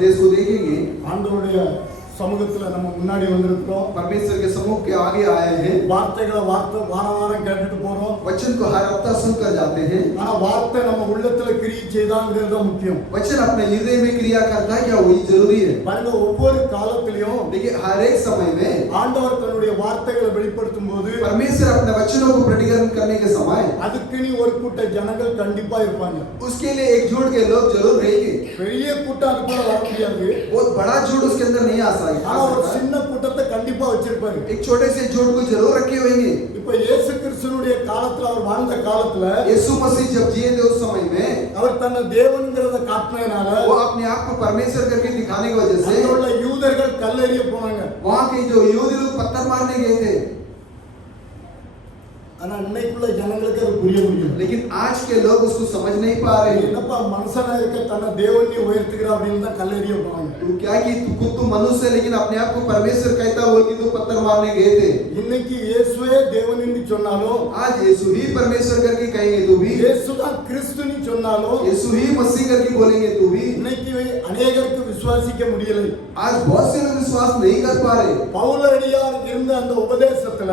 संदेश को देखेंगे, ஆண்டவருடைய சமூகத்துல நம்ம முன்னாடி வந்திருக்கிறோம். परमेश्वर के समूह के आगे आए हैं, வார்த்தைகளை வாரம் கேட்டுட்டு போறோம். वचन को हर हफ्ता सुनकर जाते हैं, ஆனா வார்த்தை நம்ம உள்ளத்துல கிரியை செய்தாங்கிறது தான் முக்கியம். वचन अपने हृदय में क्रिया करता है क्या, वही जरूरी है। பாருங்க, ஒவ்வொரு காலத்திலயும் देखिए हर एक समय में ஆண்டவர் தன்னுடைய வார்த்தைகளை வெளிப்படுத்தும் போது परमेश्वर अपने वचनों को प्रकटीकरण करने के समय அதுக்குன்னு ஒரு கூட்ட ஜனங்கள் கண்டிப்பா இருப்பாங்க. उसके लिए एक झुंड के लोग जरूर रहेंगे। பெரிய கூட்டம் அதுக்குள்ள வர முடியாது, बहुत बड़ा झुंड उसके अंदर नहीं आ सकता, ஆனா ஒரு சின்ன கூட்டத்தை கண்டிப்பா வச்சிருப்பாரு. एक छोटे से झुंड को जरूर रखे होंगे। இப்ப இயேசு கிறிஸ்துனுடைய காலத்துல, அவர் வாழ்ந்த காலத்துல, यीशु मसीह जब जिए थे उस समय में அவர் தன்னை தேவன்கிறத காட்டினதுனால वो अपने आप को परमेश्वर करके दिखाने की वजह से அங்க உள்ள யூதர்கள் கல்லெறிய போனாங்க. वहां के जो यहूदी लोग पत्थर मारने गए थे, ஆனா இன்னைக்குள்ள ஜனங்களுக்கு அது புரிய முடியும். लेकिन आज के लोग उसको समझ नहीं पा रहे हैं। என்னப்பா மனுஷனா இருக்க தன்னை தேவனே உயர்த்துகிறா அப்படின்னு தான் கல்லெறிய போனாங்க. तू क्या कि तू खुद तो मनुष्य है, लेकिन अपने आप को परमेश्वर कहता हुआ कि तू पत्थर मारने गए थे। இன்னைக்கு இயேசுவே தேவன் என்று சொன்னாலும், आज यीशु ही परमेश्वर करके कहेंगे तू भी, இயேசு தான் கிறிஸ்துன்னு சொன்னாலும், यीशु ही मसीह करके बोलेंगे तू भी, இன்னைக்கு அநேகருக்கு விசுவாசிக்க முடியலை. आज बहुत से लोग विश्वास नहीं कर पा रहे। பவுலடியார் இருந்த அந்த உபதேசத்துல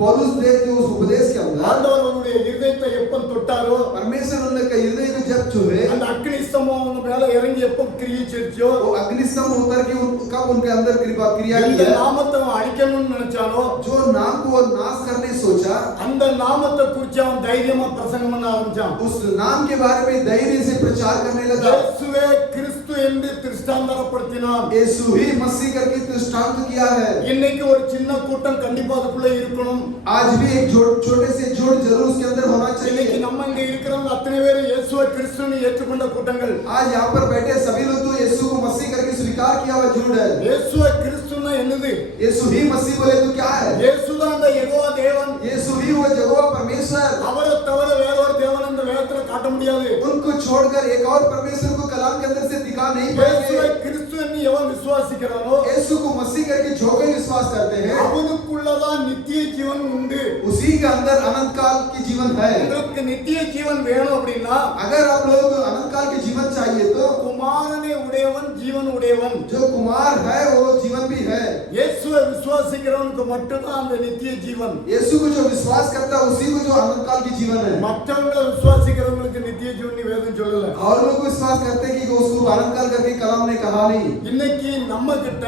पौलुस देव के उस उपदेश के अंदर ஆண்டவர் அவருடைய இதயத்தை எப்ப தொட்டாரோ, परमेश्वर उनके हृदय को जब छुए, அந்த அக்னி ஸ்தம்பம் அவங்க மேல இறங்கி எப்ப கிரியை செஞ்சோ, वो अग्निस्तंभ उतर के कब उनके अंदर क्रिया எந்த किया, நாமத்தை அவன் அழிக்கணும்னு நினைச்சாலோ जो नाम को वो नाश करने सोचा, அந்த நாமத்தை குறித்து அவன் தைரியமா பிரசங்கம் பண்ண ஆரம்பிச்சான். उस नाम के बारे में धैर्य से प्रचार करने लगा। இயேசுவே கிறிஸ்து என்று திருஷ்டாந்தரப்படுத்தினான். यीशु ही मसीह करके दृष्टांत किया है। இன்னைக்கு ஒரு சின்ன கூட்டம் கண்டிப்பா அதுக்குள்ள இருக்கணும். आज भी एक छोटे से जोड़ जरूर उसके अंदर होना இன்னைக்கு चाहिए। நம்ம இங்க இருக்கிறவங்க அத்தனை பேரும் இயேசுவை கிறிஸ்துன்னு ஏற்றுக்கொண்ட கூட்டங்கள். आज यहाँ पर बैठे सभी लोग तो यीशु को मसीह करके स्वीकार किया हुआ झूठ है। இயேசுவை கிறிஸ்துன்னா என்னது? यीशु ही मसीह बोले तो क्या है? இயேசுதான் அந்த யெகோவா தேவன். यीशु ही वो यहोवा परमेश्वर, அவரை தவிர வேற ஒரு தேவன் இந்த வேதத்துல காட்ட முடியாது. उनको छोड़कर एक और परमेश्वर को कलाम के अंदर से दिखा नहीं இயேசுவை पाएंगे। கிறிஸ்துன்னு எவன் விசுவாசிக்கிறானோ, यीशु को मसीह करके जो कोई विश्वास करते हैं, அவனுக்குள்ளதான் நித்திய ஜீவன் உண்டு. उसी के अंदर अनंत काल की जीवन है। உங்களுக்கு நித்திய ஜீவன் வேணும் அப்படின்னா, अगर आप लोग अनंत काल के जीवन चाहिए तो குமாரனை உடையவன் ஜீவன் உடையவன். जो कुमार है वो जीवन भी है। இயேசுவை விசுவாசிக்கிறவனுக்கு மட்டும்தான் அந்த நித்திய ஜீவன். यीशु को जो विश्वास करता है उसी को जो अनंत काल की जीवन है। மற்றவங்களை விசுவாசிக்கிறவங்களுக்கு நித்திய ஜீவன் வேதம் சொல்லல. और लोग विश्वास करते हैं कि उसको अनंत काल करके कलाम ने कहा नहीं। இன்னைக்கு நம்ம கிட்ட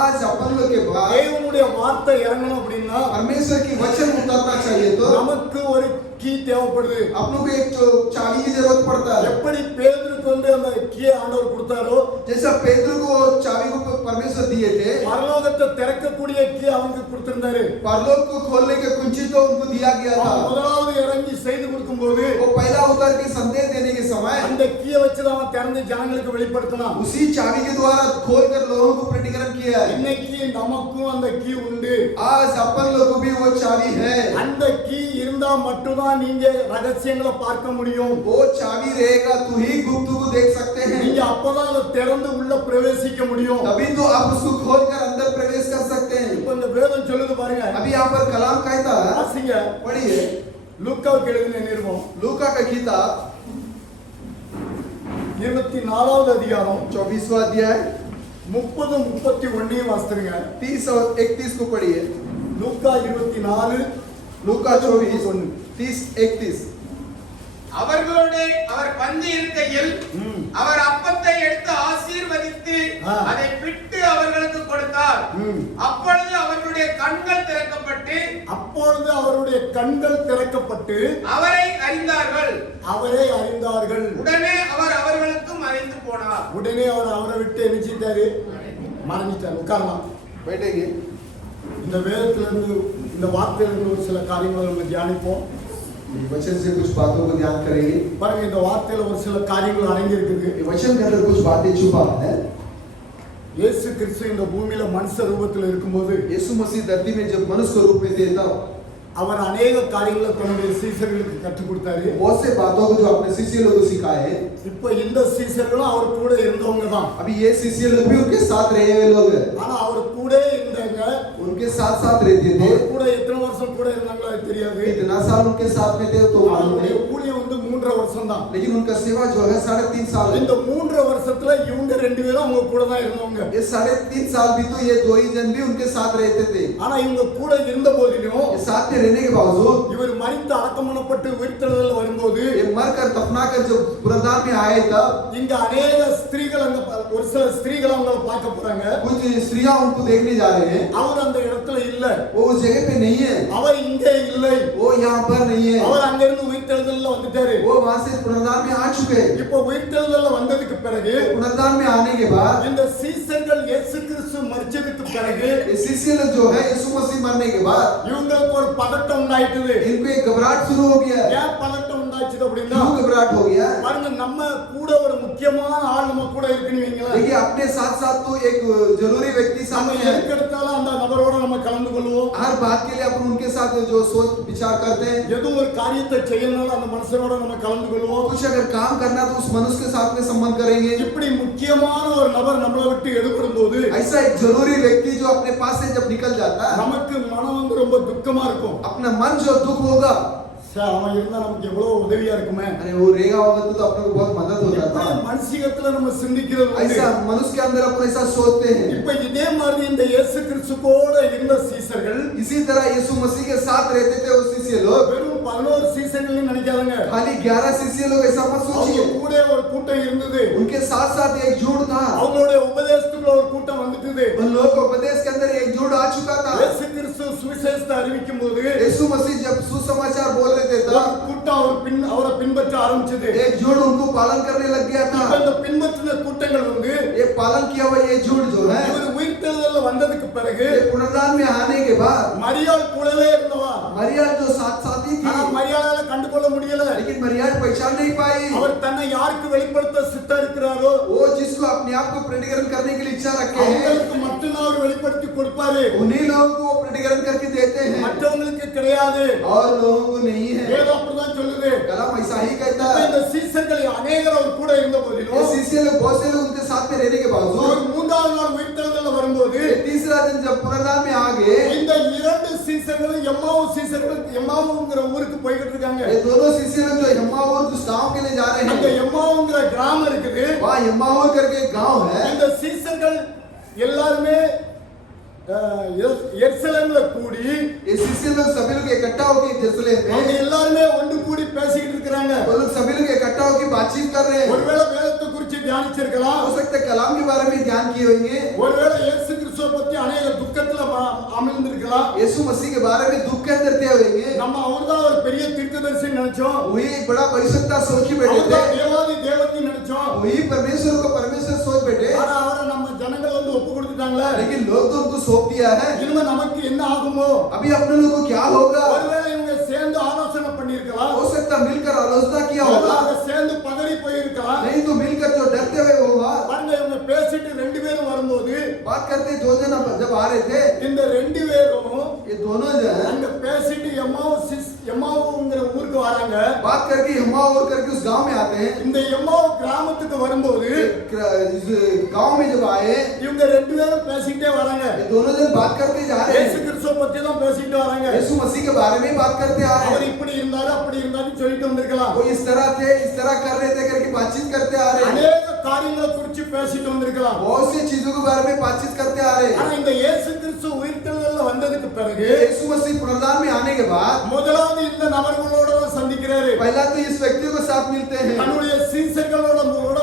आज अपन लोग के पास தேவனுடைய வார்த்தை இறங்கணும் அப்படின்னா परमेश्वर की वचन उतरना चाहिए तो நமக்கு ஒரு கீ தேவைப்படுது. अपनों को एक चाबी की जरूरत पड़ता है। எப்படி பேதுருக்கு வந்து அந்த கீயை ஆண்டவர் கொடுத்தாரோ, जैसा पेद्रो को चाबी को परमेश्वर दिए थे, பரலோகத்தை திறக்கக்கூடிய கீ அவனுக்கு கொடுத்திருந்தாரு. परलोक को खोलने के कुंजी तो उनको दिया गया था। அவன் முதலாவது இறங்கி செய்து கொடுக்கும்போது वो पहला उतर के संदेश देने के समय அந்த கீயை வச்சு தான் அவன் திறந்து ஜனங்களுக்கு வெளிப்படுத்தினான். उसी चाबी के द्वारा खोलकर लोगों को प्रकटीकरण किया है। இன்னைக்கு நமக்கும் அந்த கீ உண்டு. आज अपन लोगों को भी वो चाबी है। அந்த கீ இருந்தா மட்டும்தான் நீங்க ரகசியங்களை பார்க்க முடியும். वो चाबी रहेगा तो ही गुप्त को देख सकते हैं। நீங்க அப்பதான் அதை திறந்து உள்ள பிரவேசிக்க முடியும். तभी तो आप उसको खोलकर अंदर प्रवेश कर सकते हैं। இப்ப இந்த வேதம் சொல்லுது பாருங்க. अभी यहाँ पर कलाम कहता है, வாசிங்க. पढ़िए லூக்காவுக்கு எழுதின நிருபம் लूका का किताब 24வது அதிகாரம் 24वां अध्याय 30-31 வாசிங்க. 30 और 31 को पढ़िए। லூக்கா 24 लूका 24 30 31 அவர்களோடு அவர் பந்தி இருக்கையில் அவர் அப்பத்தை எடுத்து ஆசீர்வதித்து அதை பிட்டு அவர்களுக்கு கொடுத்தார். அப்பொழுது அவர்களுடைய கண்கள் திறக்கப்பட்டு அவரை அறிந்தார்கள். உடனே அவர் அவர்களுக்கு மறைந்து போனார். உடனே அவர் அவரை விட்டு நினைச்சிட்டாரு, மறைஞ்சிட்டார். உட்காரலாம். बैठेंगे। இந்த வேதத்திலிருந்து, இந்த வார்த்தையிலிருந்து ஒரு சில காரியங்களை நம்ம தியானிப்போம். वचन से कुछ बातों को ध्यान करेंगे। பாருங்க, இந்த வார்த்தையில ஒரு சில காரியங்கள் அடங்கி இருக்குது. वचन के अंदर कुछ बातें छुपा है। இயேசு கிறிஸ்து இந்த பூமியில மனுஷ ரூபத்தில் இருக்கும்போது, यीशु मसीह धरती में जब मनुष्य रूप में थे तब அவர் अनेक காரியங்களை தன்னுடைய சீஷர்களுக்கு கற்றுக் கொடுத்தாரு. बहुत से बातों को जो अपने शिष्य लोगों को सिखाए। இப்போ இந்த சீஷர்களும் அவர் கூட இருந்தவங்க தான். अभी ये शिष्य लोग भी उनके साथ रहे हुए लोग हैं। ஆனா அவர் கூட இருந்தாங்க. उनके साथ साथ रहते थे। கூட எத்தனை வருஷம் கூட இருந்தாங்களோ அது தெரியாது. कितना साल उनके साथ में थे तो मालूम அவருடைய नहीं। ஊழியம் வந்து 3 3.5 வருஷம் தான். लेकिन उनका सेवा जो है 3.5 साल है। இந்த 3.5 வருஷத்துல இவங்க 2 பேரும் அவங்க கூட தான் இருந்தவங்க. ये 3.5 साल भी तो ये दो ही जन भी उनके साथ रहते थे। ஆனா இவங்க கூட இருந்த போதிலும் ये साथ में रहने के बावजूद இவர் மரித்து அடக்கம் பண்ணப்பட்டு உயிர்த்தெழுதல் வரும்போது ये मरकर दफनाकर जब पुनरुत्थान में आए तब இங்க अनेक ஸ்திரீகள் அங்க ஒரு சில ஸ்திரீகள் அவங்கள பார்க்க போறாங்க. कुछ स्त्रियां उनको देखने जा रहे हैं। அவர் அந்த இடத்துல இல்ல. वो उस जगह पे नहीं है। அவர் இங்கே இல்லை. वो यहाँ पर नहीं है। அவர் அங்க இருந்து உயிர்த்தெழுதல்ல வந்துட்டாரு. वो वहां से पुनरुत्थान में आ चुके हैं। இப்போ உயிர்த்தெழுதல்ல வந்ததுக்கு பிறகு पुनरुत्थान में आने के बाद இந்த சீசர்கள் இயேசு கிறிஸ்து மரிச்சதுக்கு பிறகு ये शिष्य लोग जो है यीशु मसीह मरने के बाद இவங்களுக்கு ஒரு பதட்டம் உண்டாயிட்டது. इनको एक घबराहट शुरू हो गया। ஏன் பதட்டம் உண்டாச்சு அப்படின்னா क्यों घबराहट हो गया? பாருங்க நம்ம கூட ஒரு முக்கியமான ஆள் நம்ம கூட இருக்குன்னு வைங்களேன். देखिए अपने साथ साथ तो एक जरूरी व्यक्ति நம்ம सामने है। எதுக்கு எடுத்தாலும் அந்த நபரோட நம்ம கலந்து கொள்வோம். हर बात के लिए अपन उनके साथ जो सोच विचार करते हैं। ஏதோ ஒரு காரியத்தை செய்யணும்னாலும் அந்த மனுஷனோட நம்ம கலந்து கொள்வோம். कुछ अगर काम करना तो उस मनुष्य के साथ में संबंध करेंगे। இப்படி முக்கியமான ஒரு நபர் நம்மளை விட்டு எடுபடும்போது ऐसा एक जरूरी व्यक्ति जो अपने पास से जब निकल जाता है நமக்கு மனம் வந்து ரொம்ப துக்கமா இருக்கும். अपना मन जो दुख होगा, அவன் இருந்தா நமக்கு எவ்வளவு உதவியா இருக்குமே. अरे वो रहेगा होगा तो अपने को बहुत मदद हो जाता है। மனுஷிகத்துல நம்ம சிந்திக்கிறது ऐसा मनुष्य के अंदर अपन ऐसा सोचते हैं। இப்ப இதே மாதிரி இந்த இயேசு கிறிஸ்துவோட இருந்த சீசர்கள் इसी तरह यीशु मसीह के साथ रहते थे वो शिष्य लोग। வெறும் 11 சீசர்கள் நினைக்காதங்க. खाली 11 शिष्य लोग ऐसा मत सोचिए। அவங்க கூட ஒரு கூட்டம் இருந்தது. उनके साथ साथ एक झुंड था। அவங்களுடைய உபதேசத்துக்குள்ள ஒரு கூட்டம் வந்துட்டது. उन लोगों के उपदेश के अंदर एक झुंड आ चुका था। இயேசு கிறிஸ்து சுவிசேஷத்தை அறிவிக்கும் போது यीशु मसीह जब सुसमाचार बोल रहे थे ஒரு तब கூட்டம் அவரை பின்பற்ற ஆரம்பிச்சது. एक झुंड उनको पालन करने लग गया था। இப்ப இந்த பின்பற்றின கூட்டங்கள் வந்து ये पालन किया हुआ ये झुंड जो है இவர் உயிர்த்தெழுதல்ல வந்ததுக்கு பிறகு ये पुनरुत्थान में आने के बाद மரியாள் கூடவே இருந்தவா. मरियम जो साथ साथी थी, ஆனா மரியாளால கண்டுகொள்ள முடியல. लेकिन मरियम पहचान नहीं पाई। அவர் தன்னை யாருக்கு வெளிப்படுத்த சித்தம் இருக்கிறாரோ वो जिसको अपने आप को प्रकटीकरण करने के लिए इच्छा रखे हैं அவங்களுக்கு மட்டும்தான் அவர் வெளிப்படுத்தி கொடுப்பாரு. उन्हीं लोगों को वो प्रकटीकरण करके देते हैं மற்றவங்களுக்கு கிடையாது. और लोगों को नहीं है। வேதம் அப்படிதான் சொல்லுது. कलाम ऐसा ही कहता இப்ப है। இந்த சீசர்கள் अनेகர் அவர் கூட இருந்த ये போதிலும் शिष्य लोग बहुत से लोग उनके साथ में रहने के அவர் बावजूद மூன்றாவது நாள் உயிர்த்தெழுதல்ல வரும்போது ये तीसरा दिन जब पुनरुत्थान में आ गए, இந்த இரண்டு சீசர்களும் எம்மாவுங்கிற ஊருக்கு போய்கிட்டு இருக்காங்க. ये दोनों शिष्य लोग जो यम्माऊर जिस गांव के लिए जा रहे அந்த हैं, எம்மாவுங்கிற கிராமம் இருக்குது. वहाँ यम्माऊर करके एक गांव है। இந்த சீசர்கள் எல்லாருமே எருசலேம்ல கூடி ये शिष्य लोग सभी लोग इकट्ठा होकर यरूशलेम அவங்க में எல்லாருமே ஒன்று கூடி பேசிக்கிட்டு இருக்காங்க. वो लोग सभी लोग इकट्ठा होकर बातचीत कर रहे हैं। ஒருவேளை வேதத்தை குறித்து தியானிச்சிருக்கலாம். हो सकता है कलाम के बारे में ध्यान किए होंगे। ஒருவேளை இயேசு கிறிஸ்துவை பத்தி अनेक துக்கத்துல அமிழ்ந்திருக்கலாம். यीशु मसीह के बारे में दुख के अंदर थे होंगे। நம்ம அவர்தான் ஒரு பெரிய தீர்க்கதரிசி நினைச்சோம். वही एक बड़ा परिशुद्धता सोच के बैठे थे। அவர்தான் தேவாதி தேவன் நினைச்சோம். वही परमेश्वर को परमेश्वर सोच बैठे, ஆனா அவரை நம்ம ஜனங்கள் வந்து ஒப்பு கொடுத்துட்டாங்களே. लेकिन लोग तो उनको सौंप दिया है। இனிமே நமக்கு என்ன ஆகுமோ? अभी अपने लोगों को क्या होगा? ஒருவேளை இவங்க சேர்ந்து ஆலோசனை பண்ணிருக்கலாம். हो सकता है मिलकर आलोचना किया होगा, அவங்க சேர்ந்து பதறி போயிருக்கலாம். नहीं तो मिलकर जो डरते हुए होगा। பாருங்க இவங்க பேசிட்டு ரெண்டு பேரும் வரும்போது बात करते दो जन जब आ रहे थे, இந்த ரெண்டு பேரும் ये दोनों जन அங்க பேசிட்டு எம்மாவுங்கிற ஊருக்கு வராங்க. बात करके यम्माऊर करके उस गांव में आते हैं। இந்த எம்மாவு கிராமத்துக்கு வரும்போது इस गांव में जब आए, இவங்க ரெண்டு பேரும் பேசிட்டே வராங்க. ये दोनों जन बात करते जा रहे இயேசு हैं। கிறிஸ்துவை பத்தி தான் பேசிட்டு வராங்க. यीशु मसीह के बारे में बात करते आ रहे அவர் हैं। இப்படி இருந்தாரு அப்படி இருந்தாருன்னு சொல்லிட்டு வந்திருக்கலாம். वो इस तरह थे, इस तरह कर रहे थे करके बातचीत करते आ रहे हैं। அநேக காரியங்களை குறித்து பேசிட்டு வந்திருக்கலாம். बहुत सी चीजों के बारे में बातचीत करते आ रहे ஆனா हैं। இந்த இயேசு கிறிஸ்து உயிர்த்தெழுதல்ல வந்ததுக்கு பிறகு यीशु मसीह पुनरुत्थान में आने के बाद முதலாவது இந்த நபர்களோட தான் சந்திக்கிறாரு. पहला तो इस व्यक्ति को साथ मिलते हैं। தன்னுடைய சீசர்களோட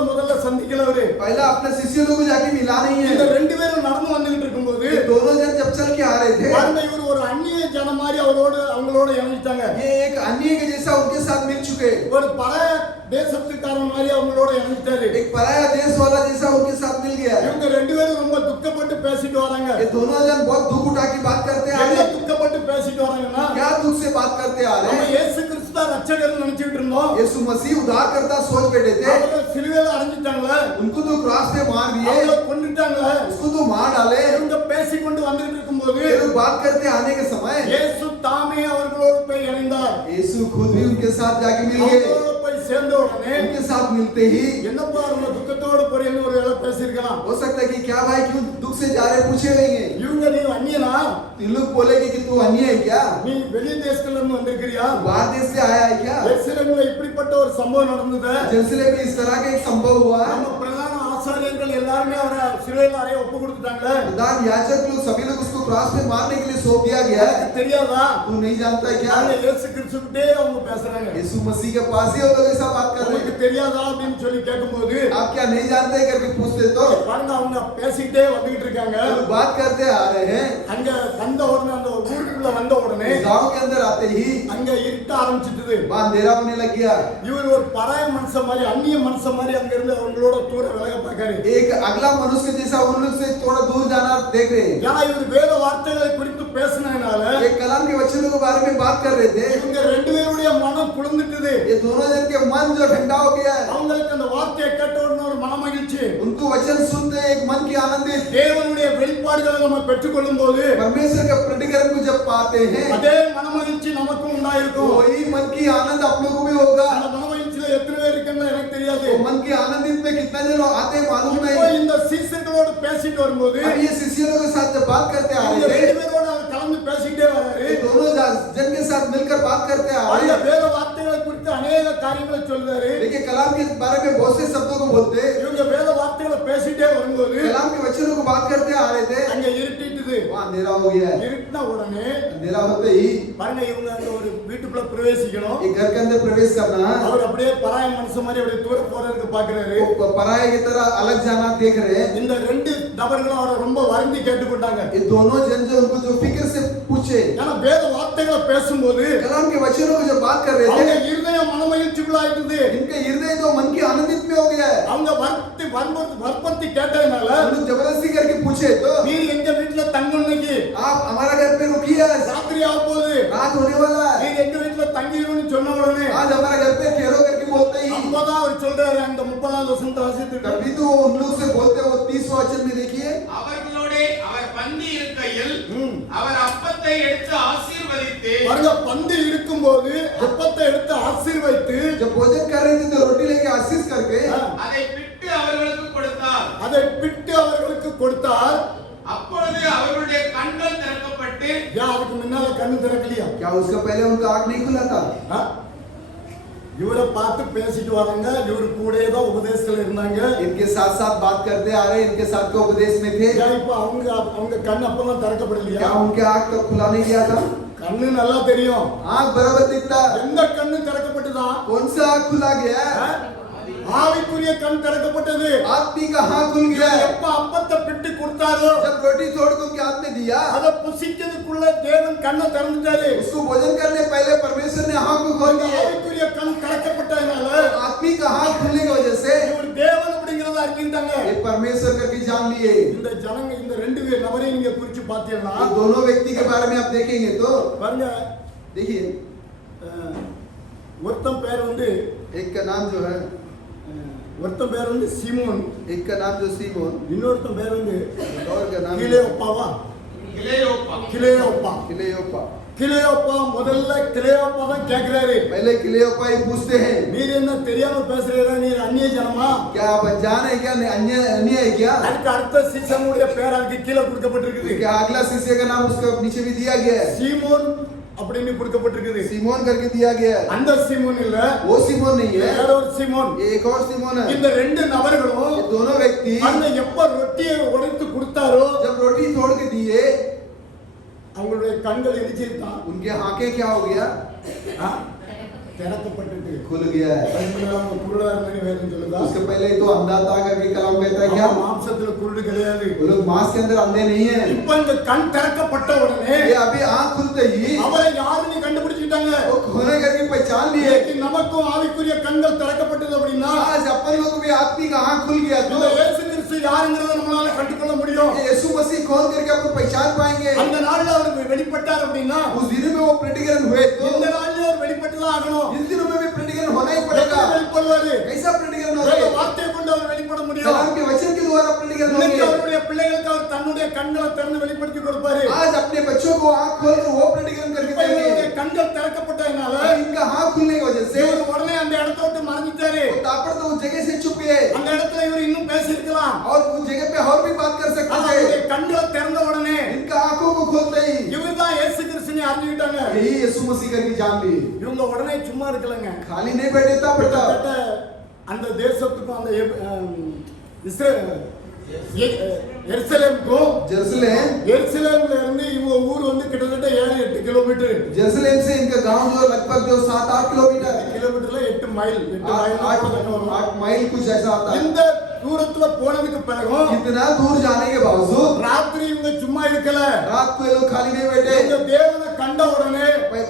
முதல்ல சந்திக்கல அவரு. पहला अपने शिष्य लोगों को जाके मिला नहीं இந்த है। ரெண்டு பேரும் நடந்து வந்துகிட்டு இருக்கும்போது ये दोनों जन जब चल के आ रहे थे, பாருங்க இவர் ஒரு அந்நிய ஜனம் மாதிரி அவங்களோட இணைஞ்சிட்டாங்க. ये एक अन्य के जैसा उनके साथ मिल चुके, ஒரு பழைய தேசத்துக்காரன் மாதிரி அவங்களோட இணைஞ்சிட்டாரு. एक पराया देश वाला जैसा उनके साथ मिल गया। இவங்க ரெண்டு பேரும் ரொம்ப துக்கப்பட்டு பேசிட்டு வராங்க. ये दोनों जन बहुत दुख उठा के बात करते आ रहे என்ன हैं। துக்கப்பட்டு பேசிட்டு வராங்கன்னா क्या दुख से बात करते आ रहे நம்ம हैं? இயேசு கிறிஸ்து தான் ரட்சகர் நினைச்சிட்டு இருந்தோம். यीशु मसीह उद्धार करता सोच बैठे थे। அவரை சிலுவையில அறைஞ்சிட்டாங்களே. उनको तो क्रॉस पे मार दिए, அவரை கொன்னுட்டாங்களே. उसको तो मार डाले। இவங்க பேசிக்கொண்டு வந்துட்டு இருக்கும்போது ये लोग बात करते आने के समय இயேசு தாமே அவர்களோடு போய் இணைந்தார். यीशु खुद भी उनके साथ जाके मिल गए। அவர்களோடு போய் சேர்ந்த உடனே उनके साथ मिलते ही என்னப்பா ரொம்ப துக்கத்தோட துக்கத்தோடு போறேன்னு ஒரு வேளை பேசியிருக்கலாம். हो सकता है कि क्या भाई क्यों दुख से जा रहे पूछे होंगे, இவங்க நீ அந்நியனா, ये लोग बोलेंगे कि तू अन्य है क्या, நீ வெளி தேசத்துல இருந்து வந்திருக்கிறியா, बाहर देश से आया है क्या। எருசலேம்ல இப்படிப்பட்ட ஒரு சம்பவம் நடந்தது. जेरूसलम में इस तरह का एक संभव हुआ। நம்ம பிரதான ஆசாரியர்கள் எல்லாருமே அவரை சிலுவையில் அறைய ஒப்பு கொடுத்துட்டாங்க. प्रधान याजक लोग सभी लोग उसको क्रॉस पे मारने के लिए सौंप दिया गया। எனக்கு தெரியாதா, तू नहीं जानता क्या, அவங்க இயேசு கிறிஸ்துவிட்டே அவங்க பேசுறாங்க. यीशु मसीह के पास ही वो लोग ऐसा बात कर रहे உங்களுக்கு हैं। தெரியாதா அப்படின்னு சொல்லி கேட்கும்போது आप क्या नहीं जानते करके पूछते तो பாருங்க அவங்க பேசிக்கிட்டே வந்துகிட்டு இருக்காங்க. वो लोग बात करते आ रहे हैं। அங்க வந்த உடனே அந்த ஊருக்குள்ள வந்த உடனே गांव के अंदर आते ही அங்க இருட்ட ஆரம்பிச்சிட்டது. वहां अंधेरा होने लग गया। இவர் ஒரு பராய மனுஷன் மாதிரி அந்நிய மனுஷன் மாதிரி அங்க இருந்து அவங்களோட தூர விலக பார்க்காரு. एक अगला मनुष्य जैसा उन लोग से थोड़ा दूर जाना देख रहे हैं। ஏன்னா இவர் வேத வார்த்தைகளை குறித்து பேசினதுனால एक कलाम के वचनों के बारे में बात कर रहे थे। இவங்க ரெண்டு பேருடைய மனம் குளிர்ந்துட்டது. ये दोनों जन के मन जो ठंडा हो गया है, அவங்களுக்கு அந்த வார்த்தையை கேட்ட உடனே ஒரு மன மகிழ்ச்சி. उनको वचन सुनते एक मन की आनंदित, தேவனுடைய வெளிப்பாடுகளை நம்ம பெற்றுக்கொள்ளும் போது परमेश्वर के प्रतिकरण को जब पाते हैं அதே மன மகிழ்ச்சி நமக்கும் तो உண்டாயிருக்கும். वही मन की आनंद आप लोगों को भी होगा। அந்த மன மகிழ்ச்சியில எத்தனை பேர் இருக்குன்னு எனக்கு தெரியாது. तो मन की आनंदित में कितना जन आते हैं मालूम இப்போ नहीं। இந்த சீசர்களோடு பேசிட்டு வரும்போது अब ये शिष्यों के साथ जब बात करते आ இந்த रहे ரெண்டு थे, பேரோட அவர் கலந்து பேசிட்டே வராரு. ये दोनों जन के साथ मिलकर बात करते आ அந்த रहे हैं। வேத வார்த்தைகளை குறித்து अनेक காரியங்களை சொல்றாரு. देखिए कलाम के बारे में बहुत से शब्दों को बोलते हैं। இவங்க வேத வார்த்தைகளை பேசிட்டே வரும்போது कलाम के वचनों को बात करते आ रहे थे, அங்க இருட்டிட்டுது. वहाँ अंधेरा हो गया है। இருட்டின உடனே अंधेरा होते ही பாருங்க இவங்க அந்த ஒரு வீட்டுக்குள்ள பிரவேசிக்கணும். एक घर के अंदर प्रवेश करना, அவர் அப்படியே பராய மனுஷன் மாதிரி அப்படியே தூர போறதுக்கு பாக்குறாரு. वो पराये की तरह अलग जाना देख रहे हैं। இந்த ரெண்டு நபர்களும் அவரை ரொம்ப வருந்தி கேட்டுக்கொண்டாங்க. ये दोनों जन जो उनको जो फिक्र से पूछे, ஏன்னா வேத வார்த்தைகளை பேசும்போது कलाम के वचनों को जब बात कर रहे அவங்க थे, இருதயம் மனமகிழ்ச்சிக்குள்ளாயிட்டது. इनके हृदय जो मन की आनंदित में हो गया है। அவங்க வற்புறுத்தி கேட்டதுனால हम लोग जबरदस्ती करके पूछे तो நீர் எங்க வீட்டுல தங்கணும்னு आप हमारा घर पे रुकिए, ராத்திரி ஆக போகுது, रात होने वाला है, நீர் எங்க வீட்டுல தங்கிருன்னு சொன்ன உடனே आज हमारा घर पे ठहरो करके बोलते ही அப்பதான் அவர் சொல்றாரு அந்த 30வது வசனத்தை வாசித்துட்டு तभी तो उन लोग से बोलते वो 30 वचन में देखिए, அவர்களோடே அவர் பந்தி இருக்கையில் அவர் அப்பத்தை எடுத்து ஆசீர்வதித்து பாருங்க பந்தி இருக்கும்போது அப்பத்தை எடுத்து ஆசீர்வதித்து जब भोजन कर रहे थे तो रोटी लेके आशीष करके அதை பிட்டு அவர்களுக்கு கொடுத்தார். அதை பிட்டு அவர்களுக்கு கொடுத்தார். அப்பொழுது அவர்களுடைய கண்கள் திறக்கப்பட்டு ஏன் அதுக்கு முன்னால கண்ணு திறக்கலையா? क्या उसका पहले उनका आंख नहीं खुला था? ஆ? இவரை பார்த்து பேசிட்டு வராங்க. இவரு கூடயே தான் உபதேசத்துல இருந்தாங்க. इनके साथ साथ बात करते आ रहे, इनके साथ का उपदेश में थे। ஏன் இப்ப அவங்க கண்ணு அப்பெல்லாம் திறக்கப்படலையா? क्या उनके आंख तक खुला नहीं गया था? கண்ணு நல்லா தெரியும். आंख बराबर दिखता, எந்த கண்ணு திறக்கப்பட்டதா? कौन सा आंख खुला गया? ஆவிக்குரிய கண் திறக்கப்பட்டது. आत्मी का आंख खुल गया। எப்ப அப்பத்தை பிட்டு கொடுத்தாரோ जब रोटी तोड़ के उनके हाथ में दिया, அத புசிக்கிறதுக்குள்ள தேவன் கண்ணை திறந்துட்டாரு. उसको भोजन करने पहले परमेश्वर ने आंख को खोल दिया। ஆவிக்குரிய கண் திறக்கப்பட்டதனால आत्मी का आंख खुलने की वजह से இவர் தேவன் அப்படிங்கறத அறிஞ்சிட்டாங்க. ये परमेश्वर करके जान लिए। இந்த ஜனங்க இந்த ரெண்டு பேர் நபரையும் நீங்க குறிச்சு பார்த்தீங்கன்னா ये दोनों व्यक्ति के बारे में आप देखेंगे तो பாருங்க देखिए, ஒருத்தன் பேர் வந்து एक का नाम जो है, ஒருத்தன் பேர் வந்து சீமோன், एक का नाम जो सीमोन, இன்னொருத்தன் பேர் வந்து और का नाम கிலேயோப்பாவா கிலேயோப்பா. கிலேயோப்பா क्लेयोपा। கிலேயோப்பா முதல்ல கிலேயோப்பா தான் கேக்குறாரு. पहले क्लेयोपा ही पूछते हैं, நீர் என்ன தெரியாம பேசுறீரா? நீர் அந்நிய ஜனமா? क्या आप अनजान है क्या, अन्य अन्य है क्या? அதுக்கு அடுத்த சீசனுடைய பேர் அதுக்கு கீழே கொடுக்கப்பட்டிருக்குது. क्या अगला शिष्य का नाम उसका नीचे भी दिया गया है? சீமோன் அப்படின்னு கொடுக்கப்பட்டிருக்குது. सीमोन करके दिया गया है। அந்த சீமோன் இல்ல, वो सीमोन नहीं है, வேற ஒரு சீமோன். ये एक और सीमोन है। இந்த ரெண்டு நபர்களும் ये दोनों व्यक्ति அந்த எப்ப ரொட்டியை உடைத்து கொடுத்தாரோ जब रोटी तोड़ के दिए, அவங்களுடைய கண்கள் எரிச்சிருக்கான். उनके आंखें क्या हो गया? திறக்கப்பட்டிருக்கு. खुल गया है। அவங்க குருடா இருந்தேன்னு வேதம் சொல்லுதா? उसके पहले तो अंधा था करके कलाम कहता है क्या? அவங்க மாம்சத்துல குருடு கிடையாது. वो लोग मांस के अंदर अंधे नहीं है। இப்ப இந்த கண் திறக்கப்பட்ட உடனே ये अभी आंख खुलते ही அவரை யாருன்னு கண்டுபிடிச்சிட்டாங்க. वो खोने करके पहचान लिए। இன்னைக்கு நமக்கும் ஆவிக்குரிய கண்கள் திறக்கப்பட்டது அப்படின்னா आज अपन लोग भी आत्मी का आंख खुल गया तो இந்த இயேசு கிறிஸ்து யாருங்கறத நம்மளால கண்டுகொள்ள முடியும். ये यीशु मसीह कौन करके अपन पहचान पाएंगे। அந்த நாள்ல அவர் வெளிப்பட்டார் அப்படின்னா उस दिन में वो प्रतिकरण हुए तो இந்த நாள்ல அவர் வெளிப்பட்டுதான் ஆகணும். इस दिनों में भी प्रतिकरण होना ही पड़ेगा। வெளிப்படுவாரு. कैसा प्रतिकरण வேத होगा? வார்த்தையை கொண்டு அவர் வெளிப்பட முடியும். कलाम के वचन के द्वारा प्रतिकरण இன்னைக்கு होंगे। அவருடைய பிள்ளைகளுக்கு அவர் தன்னுடைய கண்களை திறந்து வெளிப்படுத்தி கொடுப்பாரு. आज अपने बच्चों को आंख खोल कर वो प्रतिकरण करके இப்ப देंगे। இவருடைய கண்கள் திறக்கப்பட்டதனால इनका आंख खुलने की वजह से இவர் உடனே அந்த இடத்தை விட்டு மறைஞ்சிட்டாரு. तापड़ तो उस जगह से छुप गए। அந்த இடத்துல இவர் இன்னும் பேசியிருக்கலாம். और उस जगह पे और भी बात कर सकते ஆனா थे। அவருடைய கண்களை திறந்த உடனே इनका आंखों को खोलते ही இவர்தான் இயேசு கிறிஸ்துவை அறிஞ்சுக்கிட்டாங்க. यही यीशु मसीह करके जान ली। இவங்க உடனே சும்மா இருக்கலங்க. खाली नहीं बैठे था बेटा। கிட்டத்தட்ட அந்த தேசத்துக்கும் அந்த எருசலேமுக்கும் எருசலேம்ல இருந்து இவங்க ஊர் வந்து கிட்டத்தட்ட 7-8 கிலோமீட்டர். जेरूसलम से इनका गांव जो लगभग जो 7-8 किलोमीटर, கிலோமீட்டர்ல 8 மைல் 8 माइल कुछ ऐसा आता है। இந்த தூரத்துல போனதுக்கு பிறகு इतना दूर जाने के बावजूद ராத்திரி இவங்க சும்மா இருக்கல. रात को ये लोग खाली नहीं बैठे। இந்த தேவனை கண்ட உடனே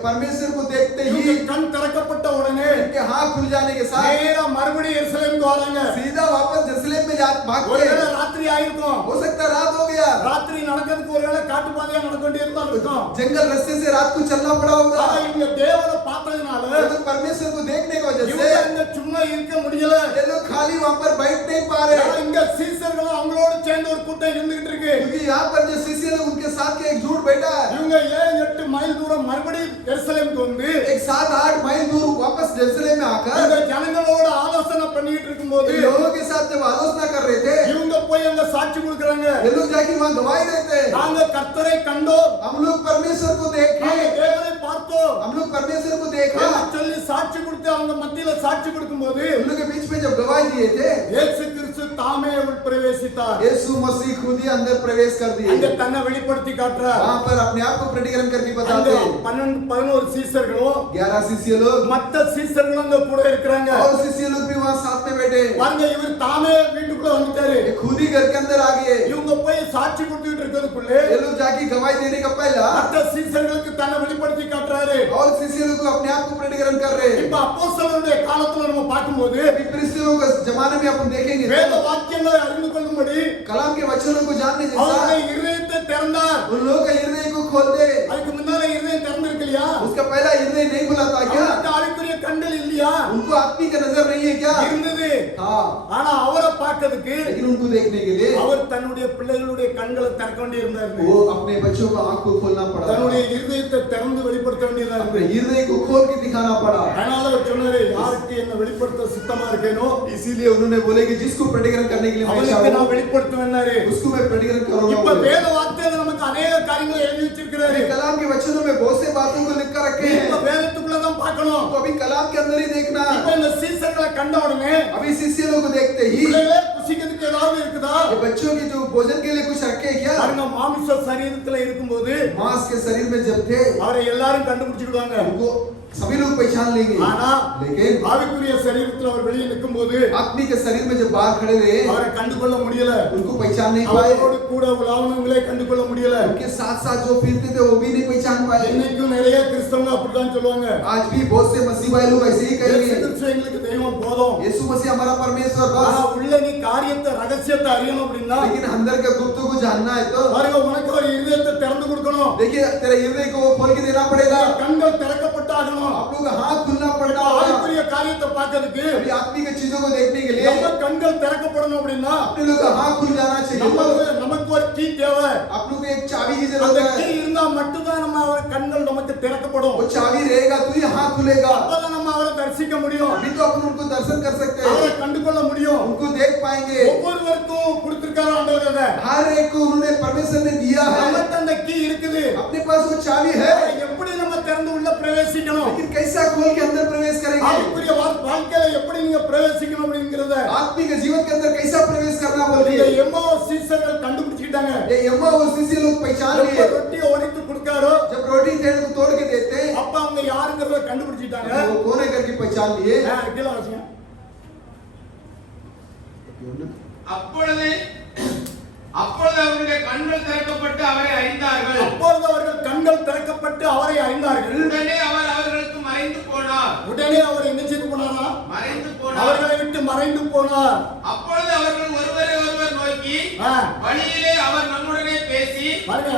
परमेश्वर को देखते ही இவங்க கண் திறக்கப்பட்ட உடனே इनके हाथ खुल जाने के साथ நேரா மறுபடியும் எருசலேமுக்கு வராங்க. सीधा वापस जेरूसलम में भागते। ஒருவேளை ராத்திரி ஆயிருக்கும். हो सकता है रात हो गया। ராத்திரி நடக்கிறதுக்கு ஒருவேளை காட்டு பாதையா நடக்க வேண்டியிருந்தாலும் இருக்கும். जंगल रास्ते से रात को चलना पड़ा होगा। ஆனா இவங்க தேவனை பார்த்ததுனால तो परमेश्वर को देखने की वजह இவங்க से அங்க சும்மா இருக்க முடியல. ये लोग खाली वहां पर बैठ नहीं पा रहे, இங்க சீசர்களும் அவங்களோட சேர்ந்து ஒரு கூட்டம் இருந்துகிட்டு இருக்கு. क्योंकि यहाँ पर जो शिष्य लोग उनके साथ के एक झूठ बैठा है। இவங்க 7-8 மைல் தூரம் மறுபடியும் எருசலேமுக்கு வந்து एक 7-8 माइल दूर वापस जेरूसलम में आकर இந்த ஜனங்களோட ஆலோசனை பண்ணிட்டு இருக்கும்போது इन लोगों के साथ जब आलोचना कर रहे थे, இவங்க போய் அங்க சாட்சி கொடுக்கறாங்க. ये लोग जाके वहां गवाही देते, நாங்க கர்த்தரை கண்டோம், हम लोग परमेश्वर को देखे, நாங்க தேவனை பார்த்தோம் हम लोग परमेश्वर को देखा। என்று சொல்லி சாட்சி கொடுத்து அவங்க மத்தியில சாட்சி கொடுக்கும்போது उन लोग के बीच में जब गवाही दिए थे, இயேசு கிறிஸ்து தாமே உள் பிரவேசித்தார். यीशु मसीह खुद ही अंदर प्रवेश कर दिए। அங்க தன்னை வெளிப்படுத்தி காட்டுறார். वहां पर अपने आप को प्रकटीकरण करके அங்க बताते। 12-11 சீசர்களும் 11 शिष्य लोग மத்த சீசர்களும் அங்க கூட இருக்காங்க. और शिष्य लोग भी वहां साथ में बैठे। பாருங்க இவர் தாமே வீட்டுக்குள்ள வந்துட்டாரு. ये खुद ही घर के अंदर आ गए। இவங்க போய் சாட்சி கொடுத்துட்டு இருக்கிறதுக்குள்ள ये लोग जाके गवाही देने का पहला மத்த சீசர்களுக்கு தன்னை வெளிப்படுத்தி காட்டுறாரு. और शिष्य लोग को अपने आप को प्रकटीकरण कर रहे हैं। இப்ப அப்போஸ்தலருடைய காலத்துல நம்ம பார்க்கும்போது अभी क्रिस्टियों के जमाने में अपन देखेंगे வேத வாக்கியங்களை அறிந்து கொள்ளும்படி कलाम के वचनों को जानने जैसा அவருடைய இதயத்தை திறந்தார். उन लोगों का हृदय को खोल दे। அதுக்கு முன்னால இதயம் திறந்திருக்கு இல்லையா? उसका पहला हृदय नहीं खुला था क्या? அவருக்கு ஆவிக்குரிய கண்கள் இல்லையா? उनको आत्मिक नजर नहीं है क्या? இருந்தது. हाँ, ஆனா அவரை பார்க்கிறதுக்கு लेकिन उनको देखने के लिए அவர் தன்னுடைய பிள்ளைகளுடைய கண்களை திறக்க வேண்டியிருந்தார். वो अपने बच्चों का आंख को खोलना पड़ा, தன்னுடைய இதயத்தை திறந்து வெளிப்படுத்த வேண்டியதா अपने இருக்கு. हृदय को खोल के दिखाना पड़ा। அதனால அவர் சொன்னாரு, யாருக்கு என்ன வெளிப்படுத்த சித்தமா இருக்கேனோ इसीलिए उन्होंने बोले कि जिसको प्रकटीकरण करने के लिए मैं அவனுக்கு इच्छा நான் हूं, வெளிப்படுத்துவேன்னாரு. उसको मैं प्रकटीकरण இப்ப करूंगा। வேத வார்த்தையில நமக்கு अनेक காரியங்களை எழுதி வச்சிருக்கிறாரு. कलाम के वचनों में बहुत से बातों को लिख कर रखे இப்ப हैं, வேதத்துக்குள்ள தான் பார்க்கணும். तो अभी कलाम के अंदर ही देखना। இப்ப இந்த சீசர்களை கண்ட உடனே अभी शिष्य लोग को देखते ही பிள்ளைகளே புசிக்கிறதுக்கு ஏதாவது இருக்குதா? ये बच्चों की जो भोजन के लिए कुछ रखे क्या? பாருங்க, மாமிச சரீரத்துல இருக்கும்போது मांस के शरीर में जब थे அவரை எல்லாரும் கண்டுபிடிச்சிடுவாங்க. उनको सभी लोग पहचान लेंगे, ஆனா लेकिन ஆவிக்குரிய சரீரத்துல அவர் வெளியே நிக்கும்போது आत्मिक के शरीर में जब बाहर खड़े रहे அவரை கண்டுகொள்ள முடியல. उनको पहचान नहीं पाए। அவரோடு கூட உலாவனங்களே கண்டுகொள்ள முடியல. उनके साथ साथ जो फिरते थे वो भी नहीं पहचान पाए। இன்னைக்கும் நிறைய கிறிஸ்தவங்க அப்படிதான் சொல்லுவாங்க. आज भी बहुत से मसीह भाई लोग ऐसे ही இயேசு कहेंगे, கிறிஸ்து எங்களுக்கு தெய்வம் போதும். यीशु मसीह हमारा परमेश्वर ஆனா बस, உள்ள நீ காரியத்தை ரகசியத்தை அறியணும் அப்படின்னா लेकिन अंदर के गुप्त को जानना है तो பாருங்க, உனக்கு ஒரு இதயத்தை திறந்து கொடுக்கணும். देखिए तेरे हृदय को वो खोल के देना पड़ेगा। கண்கள் திறக்கப்பட்டாகணும். आप लोग का हाथ खुलना पड़ेगा। ஆவிக்குரிய காரியத்தை பார்க்கிறதுக்கு अभी आत्मिक चीजों को देखने के लिए நம்ம கண்கள் திறக்கப்படணும் அப்படின்னா अपने लोग का हाथ खुल जाना चाहिए। நமக்கு ஒரு கீ தேவை. आप लोग को एक चाबी की அந்த जरूरत கீ है। இருந்தா மட்டும்தான் நம்ம அவர் கண்கள் நமக்கு திறக்கப்படும். वो चाबी रहेगा तो ही हाथ खुलेगा, அப்பதான் நம்ம அவரை தரிசிக்க முடியும். अभी तो अपन उनको दर्शन कर सकते அவரை हैं, கண்டுகொள்ள முடியும். उनको देख पाएंगे। ஒவ்வொருவருக்கும் கொடுத்திருக்காரு ஆண்டவர் அதை. हर एक को उन्होंने परमेश्वर ने दिया है, நமக்கு அந்த கீ இருக்குது. अपने पास वो चाबी है, அதை எப்படி நம்ம திறந்து உள்ள பிரவேசிக்கணும்? लेकिन कैसा खोल के अंदर प्रवेश करेंगे? ஆவிக்குரிய வாழ்க்கையில எப்படி நீங்க பிரவேசிக்கணும் அப்படிங்கறத आत्मिक जीवन के अंदर कैसा प्रवेश करना இந்த बोलिए। எம்மாவு சீசர்கள் கண்டுபிடிச்சிட்டாங்க. ये यम्मा वो शिष्य लोग पहचान எப்ப लिए, ரொட்டியை உடைத்து கொடுத்தாரோ जब रोटी थे को तोड़ के देते அப்ப அவங்க யாருங்கறத கண்டுபிடிச்சிட்டாங்க. वो कौन है करके पहचान लिए। கீழே வாசிங்க. அப்பொழுது அவருடைய கண்கள் திறக்கப்பட்டு அவரை அறிந்தார்கள். அப்பொழுது அவர்கள் கண்கள் திறக்கப்பட்டு அவரை அறிந்தார்கள். உடனே அவர் அவர்களுக்கு மறைந்து போனார். உடனே அவர் என்ன செய்து போனாரா? மறைந்து போனார். அவர்களை விட்டு மறைந்து போனார். அப்பொழுது அவர்கள் ஒருவரை ஒருவர் நோக்கி வழியிலே அவர் நம்முடனே பேசி பாருங்க,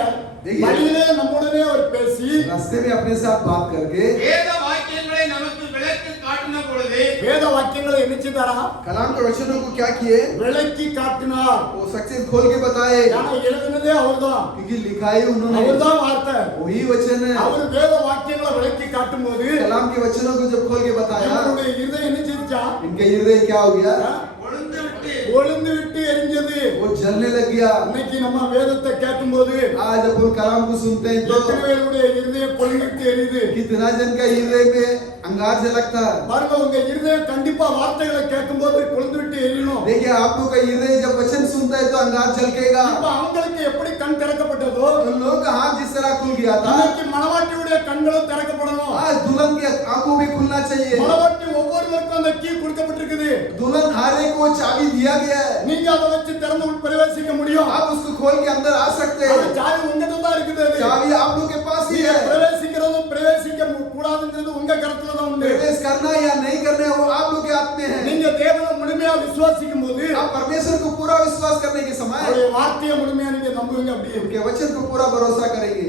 வழியிலே நம்முடனே அவர் பேசி रास्ते में अपने साथ बात करके வேத வாக்கியங்களை நமக்கு விளக்கி காட்டின பொழுது வேத வாக்கியங்களை என்ன செய்தாரா? कलाम के वचनों को क्या किए? விளக்கி காட்டினார். वो सक्सेस खोल के बताए, ஆனா எழுதுனதே அவர்தான். क्योंकि लिखाई उन्होंने, அவர்தான் வார்த்தை. वही वचन है। அவர் வேத வாக்கியங்களை விளக்கி காட்டும்போது कलाम के वचनों को जब खोल के बताया, நம்மளுடைய இதயம் என்ன செஞ்சா? इनके हृदय क्या हो गया? கொழுந்து விட்டு கொழுந்து விட்டு எரிஞ்சது. वो जलने लग गया। இன்னைக்கு நம்ம வேதத்தை கேட்கும்போது आज अपन कलाम को सुनते हैं तो எத்தனை பேருடைய இருதயம் கொழுந்து விட்டு எரியுது. कितना जन का हृदय में अंगार झलकता है। பாருங்க, உங்க இருதயம் கண்டிப்பா வார்த்தைகளை கேட்கும்போது கொழுந்து விட்டு எரியணும். देखिए आप लोग का हृदय जब वचन सुनता है तो अंगार झलकेगा। இப்ப அவங்களுக்கு எப்படி கண் திறக்கப்பட்டதோ उन लोगों का हाथ जिस तरह खुल गया था, இன்னைக்கு மணவாட்டியுடைய கண்களும் திறக்கப்படணும். आज दुल्हन की आंखों भी खुलना चाहिए। மணவாட்டி ஒவ்வொருவருக்கும் அந்த கீ கொடுக்கப்பட்டிருக்குது. दुल्हन हर एक को चाबी दिया गया है। நீங்க அதை வச்சு திறந்து பிரவேசிக்க முடியும். आप उसको खोल के अंदर आ सकते அந்த हैं। சாவி உங்ககிட்ட தான் இருக்குது. அது चाबी आप लोग के पास ही நீங்க है। பிரவேசிக்கிறதும் பிரவேசிக்க கூடாதுங்கிறது உங்க கருத்துல தான் உண்டு. प्रवेश करना या नहीं करना वो आप लोग के हाथ में है। நீங்க தேவனை முழுமையா விசுவாசிக்கும் போது आप परमेश्वर को पूरा विश्वास करने के समय அவருடைய வார்த்தையை முழுமையா நீங்க நம்புவீங்க. அப்படியே उनके वचन को पूरा भरोसा करेंगे।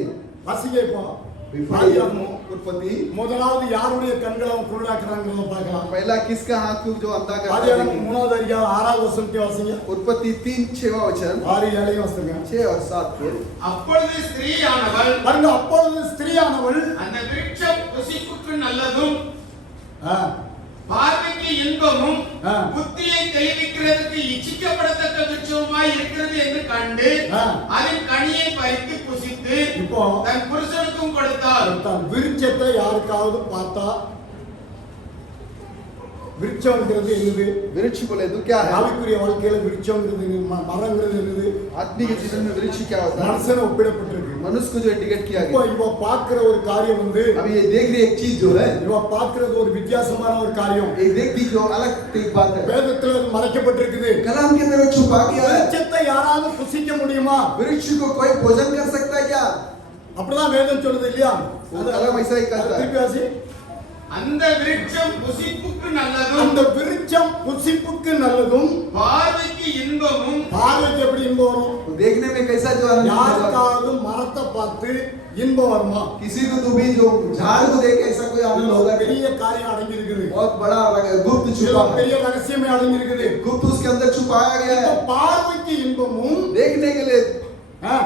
வாசிங்க. இப்போ ஆதியாகமம் उत्पत्ति முதலாவது யாருடைய கண்களை அவன் குருடாக்குறாங்கன்னு பார்க்கலாம். पहला किसका आंख जो अंधा करता ஆதியாகமம் है? 3வது அதிகாரம் 6வது வசனத்தை வாசிங்க. उत्पत्ति 3:6 वचन 6 7 வாசிங்க. 6 और 7 को அப்பொழுது ஸ்திரீயானவள் பாருங்க, அப்பொழுது ஸ்திரீயானவள் அந்த விருட்சம் புசிப்புக்கு நல்லதும் ஆ, பார்வைக்கு இன்பமும் ஆ. புத்தியை தெளிவிக்கிறதுக்கு இச்சிக்கப்படத்தக்க விருட்சமாய் இருக்கிறது என்று கண்டு ஆ. அதன் கனியை பறித்து புசித்து இப்போ தன் புருஷனுக்கும் கொடுத்தாள். தான் விருட்சத்தை யாருக்காவது பார்த்தா விருட்சம்ங்கிறது என்னது? वृक्ष बोले तो क्या है? ஆவிக்குரிய வாழ்க்கையில விருட்சம்ங்கிறது என்னது? மரங்கிறது என்னது? आत्मिक जीवन में वृक्ष क्या होता है? மனுஷனை ஒப்பிடப்பட்டிருக்கு. मनुष्य को जो इंडिकेट किया இப்போ गया। இவ பார்க்கிற ஒரு காரியம் வந்து अभी ये देख रही एक चीज जो है, இவ பார்க்கிறது ஒரு வித்தியாசமான ஒரு காரியம். ये देखती जो अलग एक बात है। வேதத்துல அது மறைக்கப்பட்டிருக்குது. कलाम के अंदर वो छुपा गया है। விருட்சத்தை யாராவது புசிக்க முடியுமா? वृक्ष को कोई भोजन कर सकता है क्या? அப்படிதான் வேதம் சொல்லுது இல்லையா? वो कलाम ऐसा ही कहता है। திருப்பி வாசி. அந்த விருட்சம் புசிப்புக்கு நல்லதும் அந்த விருட்சம் புசிப்புக்கு நல்லதும் பார்வைக்கு இன்பமும் பார்வைக்கு எப்படி இன்பம் வரும்? वो देखने में कैसा जो आनंद होगा? யாருக்காவது மரத்தை பார்த்து இன்பம் வருமா? किसी को तो भी जो झाड़ को देख के ऐसा कोई आनंद होगा? பெரிய காரியம் அடங்கி இருக்குது. बहुत बड़ा गुप्त छुपा है। பெரிய ரகசியமே அடங்கி இருக்குது. गुप्त उसके अंदर छुपाया गया है। பார்வைக்கு இன்பமும் देखने के लिए ஆ,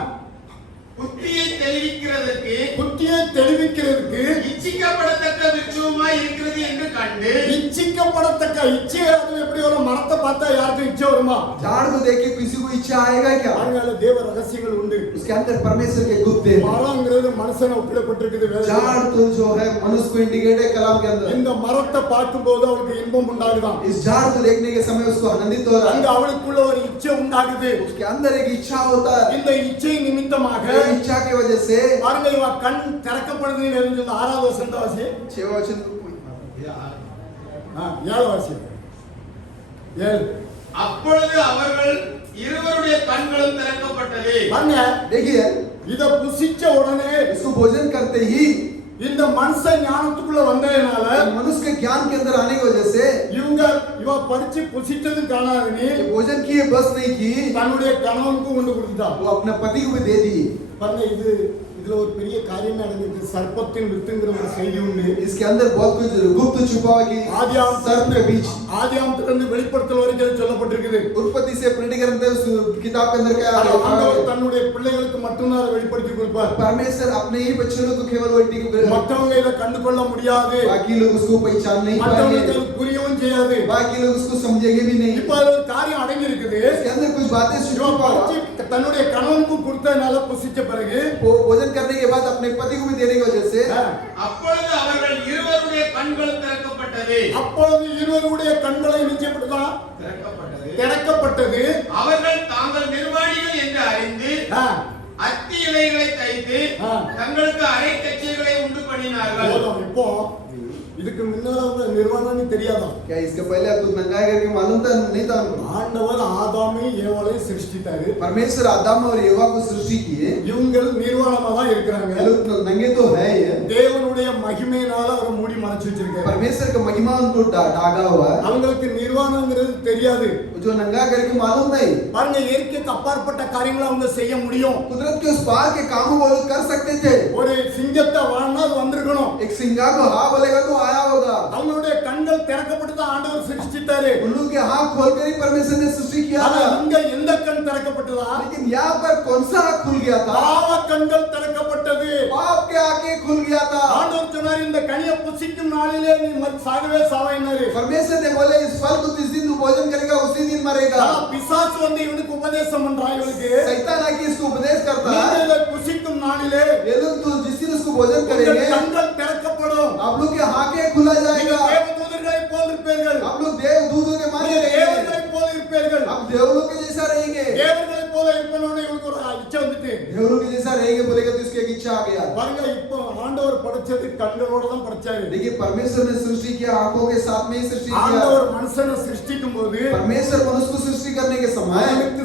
புத்தியை தெளிவிக்கிறதுக்கு புத்தியை தெளிவிக்கிறதுக்கு இச்சிக்கப்படத்தக்க விருட்சமாய் இருக்கிறது என்று கண்டு இச்சிக்கப்படத்தக்க இச்சை. அது எப்படி வரும்? மரத்தை பார்த்தா யாருக்கும் இச்சை வருமா? झाड़ को देख के किसी को इच्छा आएगा क्या? பாருங்க, தேவ ரகசியங்கள் உண்டு. उसके अंदर परमेश्वर के गुप्त है। மரங்கிறது மனுஷனை ஒப்பிடப்பட்டிருக்குது வேதத்துல. झाड़ तो जो है मनुष्य को इंडिकेट है कलाम के अंदर। இந்த மரத்தை பார்க்கும்போது அவளுக்கு இன்பம் உண்டாகுதான். इस झाड़ को देखने के समय उसको आनंदित हो रहा அங்க है। அவளுக்குள்ள ஒரு இச்சை உண்டாகுது. उसके अंदर एक इच्छा होता है। இந்த இச்சை நிமித்தமாக ये इच्छा की वजह से பாருங்க, இவ கண் திறக்கப்படுதுன்னு வேதம் சொல்லுது. 6வது வசனத்தை வாசி. 6 वचन 7 வாசி. 7. அப்பொழுது அவர்கள் இருவருடைய கண்களும் திறக்கப்பட்டது. பாருங்க, देखिए இத புசிச்ச உடனே इसको भोजन करते ही இந்த மனுஷன் ஞானத்துக்குள்ள வந்ததனால मनुष्य के ज्ञान के अंदर आने की वजह से இவ படிச்சு புசிச்சது காணாது. நீ ये भोजन किए बस नहीं की, தன்னுடைய கணவனுக்கும் கொண்டு கொடுத்துட்டா. वो अपने पति को भी दे दी। பாருங்க, இதுல ஒரு பெரிய காரியமே அடங்கிருக்கு. சர்ப்பத்தின் வித்துங்கிற ஒரு செய்தி உண்டு. इसके अंदर बहुत कुछ गुप्त छुपा हुआ कि सर्प के बीच ஆதியாகமத்திலிருந்து வெளிப்படுத்தல் வரைக்கும் சொல்லப்பட்டிருக்குது. उत्पत्ति से प्रिंट करते उस किताब के अंदर क्या ஆண்டவர் है? தன்னுடைய பிள்ளைகளுக்கு மட்டும்தான் அதை வெளிப்படுத்தி கொடுப்பார். परमेश्वर अपने ही बच्चों को केवल वही को மற்றவங்க இதை கண்டு கொள்ள முடியாது. बाकी लोग उसको पहचान नहीं மற்றவங்களுக்கு पाएंगे, அது புரியவும் செய்யாது. बाकी लोग उसको समझेंगे भी नहीं। இப்ப அதுல ஒரு காரியம் அடங்கி இருக்குது. इसके अंदर कुछ बातें இவன் छुपा हुआ। படிச்சு தன்னுடைய கணவனுக்கும் கொடுத்ததுனால புசிச்ச பிறகு वो भोजन करने के बाद अपने पति को भी देने की वजह से அப்பொழுது அவர்கள் இருவருடைய கண்களும் திறக்கப்பட்டது. அப்பொழுது இருவருடைய கண்களை நிச்சயப்படுத்தான் திறக்கப்பட்டது. அவர்கள் தாங்கள் நிர்வாணிகள் என்று அறிந்து அத்தி இலைகளை தைத்து தங்களுக்கு அரை கச்சைகளை உண்டு பண்ணினார்கள். போதும். இப்போ இதுக்கு முன்னால நிர்வாணம்னு தெரியாதா? क्या इसके पहले कुछ नंगा करके मालूम था नहीं था उनको? ஆண்டவர் ஆதாமை ஏவாளை சிருஷ்டித்தாரு. परमेश्वर आदम और एवा को सृष्टि किए। இவங்க நிர்வாணமா தான் இருக்கிறாங்க. ये लोग नंगे तो है ये। தேவனுடைய மகிமையினால அவர் மூடி மறைச்சு வச்சிருக்காரு. परमेश्वर का महिमा उनको ढागा हुआ है। அவங்களுக்கு நிர்வாணம்ங்கிறது தெரியாது. जो नंगा करके मालूम नहीं। பாருங்க, இயற்கைக்கு அப்பாற்பட்ட காரியங்களை அவங்க செய்ய முடியும். कुदरत के उस पार के काम वो लोग कर सकते थे। ஒரு சிங்கத்தை வாழ்னா அது வந்திருக்கணும். एक सिंगा को हाँ बोलेगा तो आया होगा। அவங்களுடைய கண்கள் திறக்கப்பட்டு தான் ஆண்டவர் சிருஷ்டித்தாரு. उल्लू के हाथ खोल कर ही परमेश्वर ने सृष्टि किया ஆனா था। இங்க எந்த கண் திறக்கப்பட்டதா? लेकिन यहाँ पर कौन सा हाथ खुल गया था? பாவ கண்கள் திறக்கப்பட்டது. पाप के आंखें खुल गया था। ஆண்டவர் சொன்னார் இந்த கனியை புசிக்கும் நாளிலே நீ சாகவே சாவாயினாரு. परमेश्वर ने बोले इस फल को जिस दिन तू भोजन करेगा उसी दिन मरेगा। பிசாசு வந்து இவனுக்கு உபதேசம் பண்றான் இவனுக்கு. शैतान आके इसको उपदेश करता है நீ இதை புசிக்கும் நாளிலே ये लोग तू जिस दिन उसको भोजन करेंगे கண்கள் திறக்கப்படும். आप लोग के आंखें खुला जाएगा। தேவதூதர்களைப் போல் இருப்பீர்கள். आप लोग देवदूतों के माने रहेंगे। தேவர்களைப் போல் இருப்பீர்கள். आप देवलों के जैसा रहेंगे। தேவர்களைப் போல இருப்பனோனே இவனுக்கு ஒரு இச்சை வந்துட்டு. देवलों के जैसा रहेंगे बोलेगा तो इसकी एक इच्छा आ गया। பாருங்க இப்போ ஆண்டவர் படைச்சது கண்களோட தான் படைச்சாரு. देखिए परमेश्वर ने सृष्टि किया आंखों के साथ में ही सृष्टि किया। ஆண்டவர் மனுஷனை சிருஷ்டிக்கும் போது परमेश्वर मनुष्य को सृष्टि करने के समय அவனுக்கு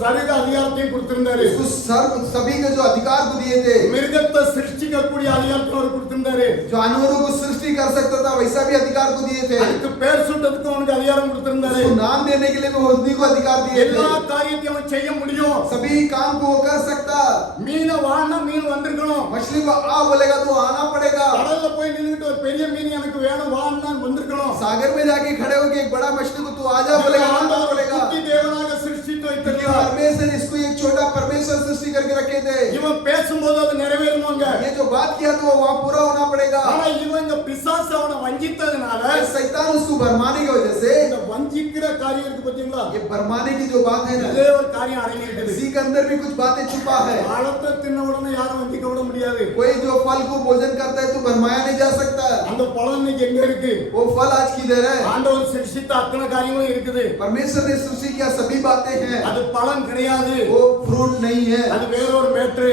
சரீர அதிகாரத்தையும் கொடுத்திருந்தாரு. उसको सर्व सभी के जो अधिकार को दिए थे। மிருகத்தை சிருஷ்டிக்கக்கூடிய அதிகாரத்தை அவர் கொடுத்திருந்தாரு. जानवरों को सृष्टि कर सकता था वैसा भी अधिकार को दिए थे। அதுக்கு பேர் சூட்டத்துக்கு அவனுக்கு அதிகாரம் கொடுத்திருந்தாரு. उसको नाम देने के लिए भी उन्हीं को अधिकार दिए थे। எல்லா காரியத்தையும் அவன் செய்ய முடியும். सभी काम को वो कर सकता। மீனை வானா மீன் வந்திருக்கணும். मछली को आ बोलेगा तो आना पड़ेगा। கடல்ல போய் நின்னுட்டு ஒரு பெரிய மீன் எனக்கு வேணும் வான்னா வந்திருக்கணும். सागर में जाके खड़े होके एक बड़ा मछली को तू आजा बोलेगा आना पड़ेगा। குட்டி தேவனாக சிருஷ்டித்து வைத்திருக்கிறார். परमेश्वर इसको एक छोटा परमेश्वर सृष्टि करके रखे थे। இவன் பேசும்போது அது நிறைவேறணும்ங்க. ये जो बात किया तो वो वहाँ पूरा होना पड़ेगा। ஆனா இவன் இந்த பிசாசு அவனை வஞ்சித்ததனால शैतान उसको भरमाने की वजह से இந்த வஞ்சிக்கிற காரியம் இருக்கு பாத்தீங்களா? ये भरमाने की जो बात है ना இதே ஒரு காரியம் அடங்கி இருக்குது. इसी के अंदर भी कुछ बातें छुपा है। பழத்தை தின்ன உடனே யாரும் வஞ்சிக்க விட முடியாது. कोई जो फल को भोजन करता है तो भरमाया नहीं जा सकता। அந்த பழம் இன்னைக்கு எங்க இருக்கு? वो फल आज किधर है? ஆண்டவர் சிருஷ்டித்த அத்தனை காரியங்களும் இருக்குது. परमेश्वर ने सृष्टि किया सभी बातें हैं। அது பழம் கிடையாது. वो फ्रूट नहीं है। அது வேற ஒரு மேட்ரு.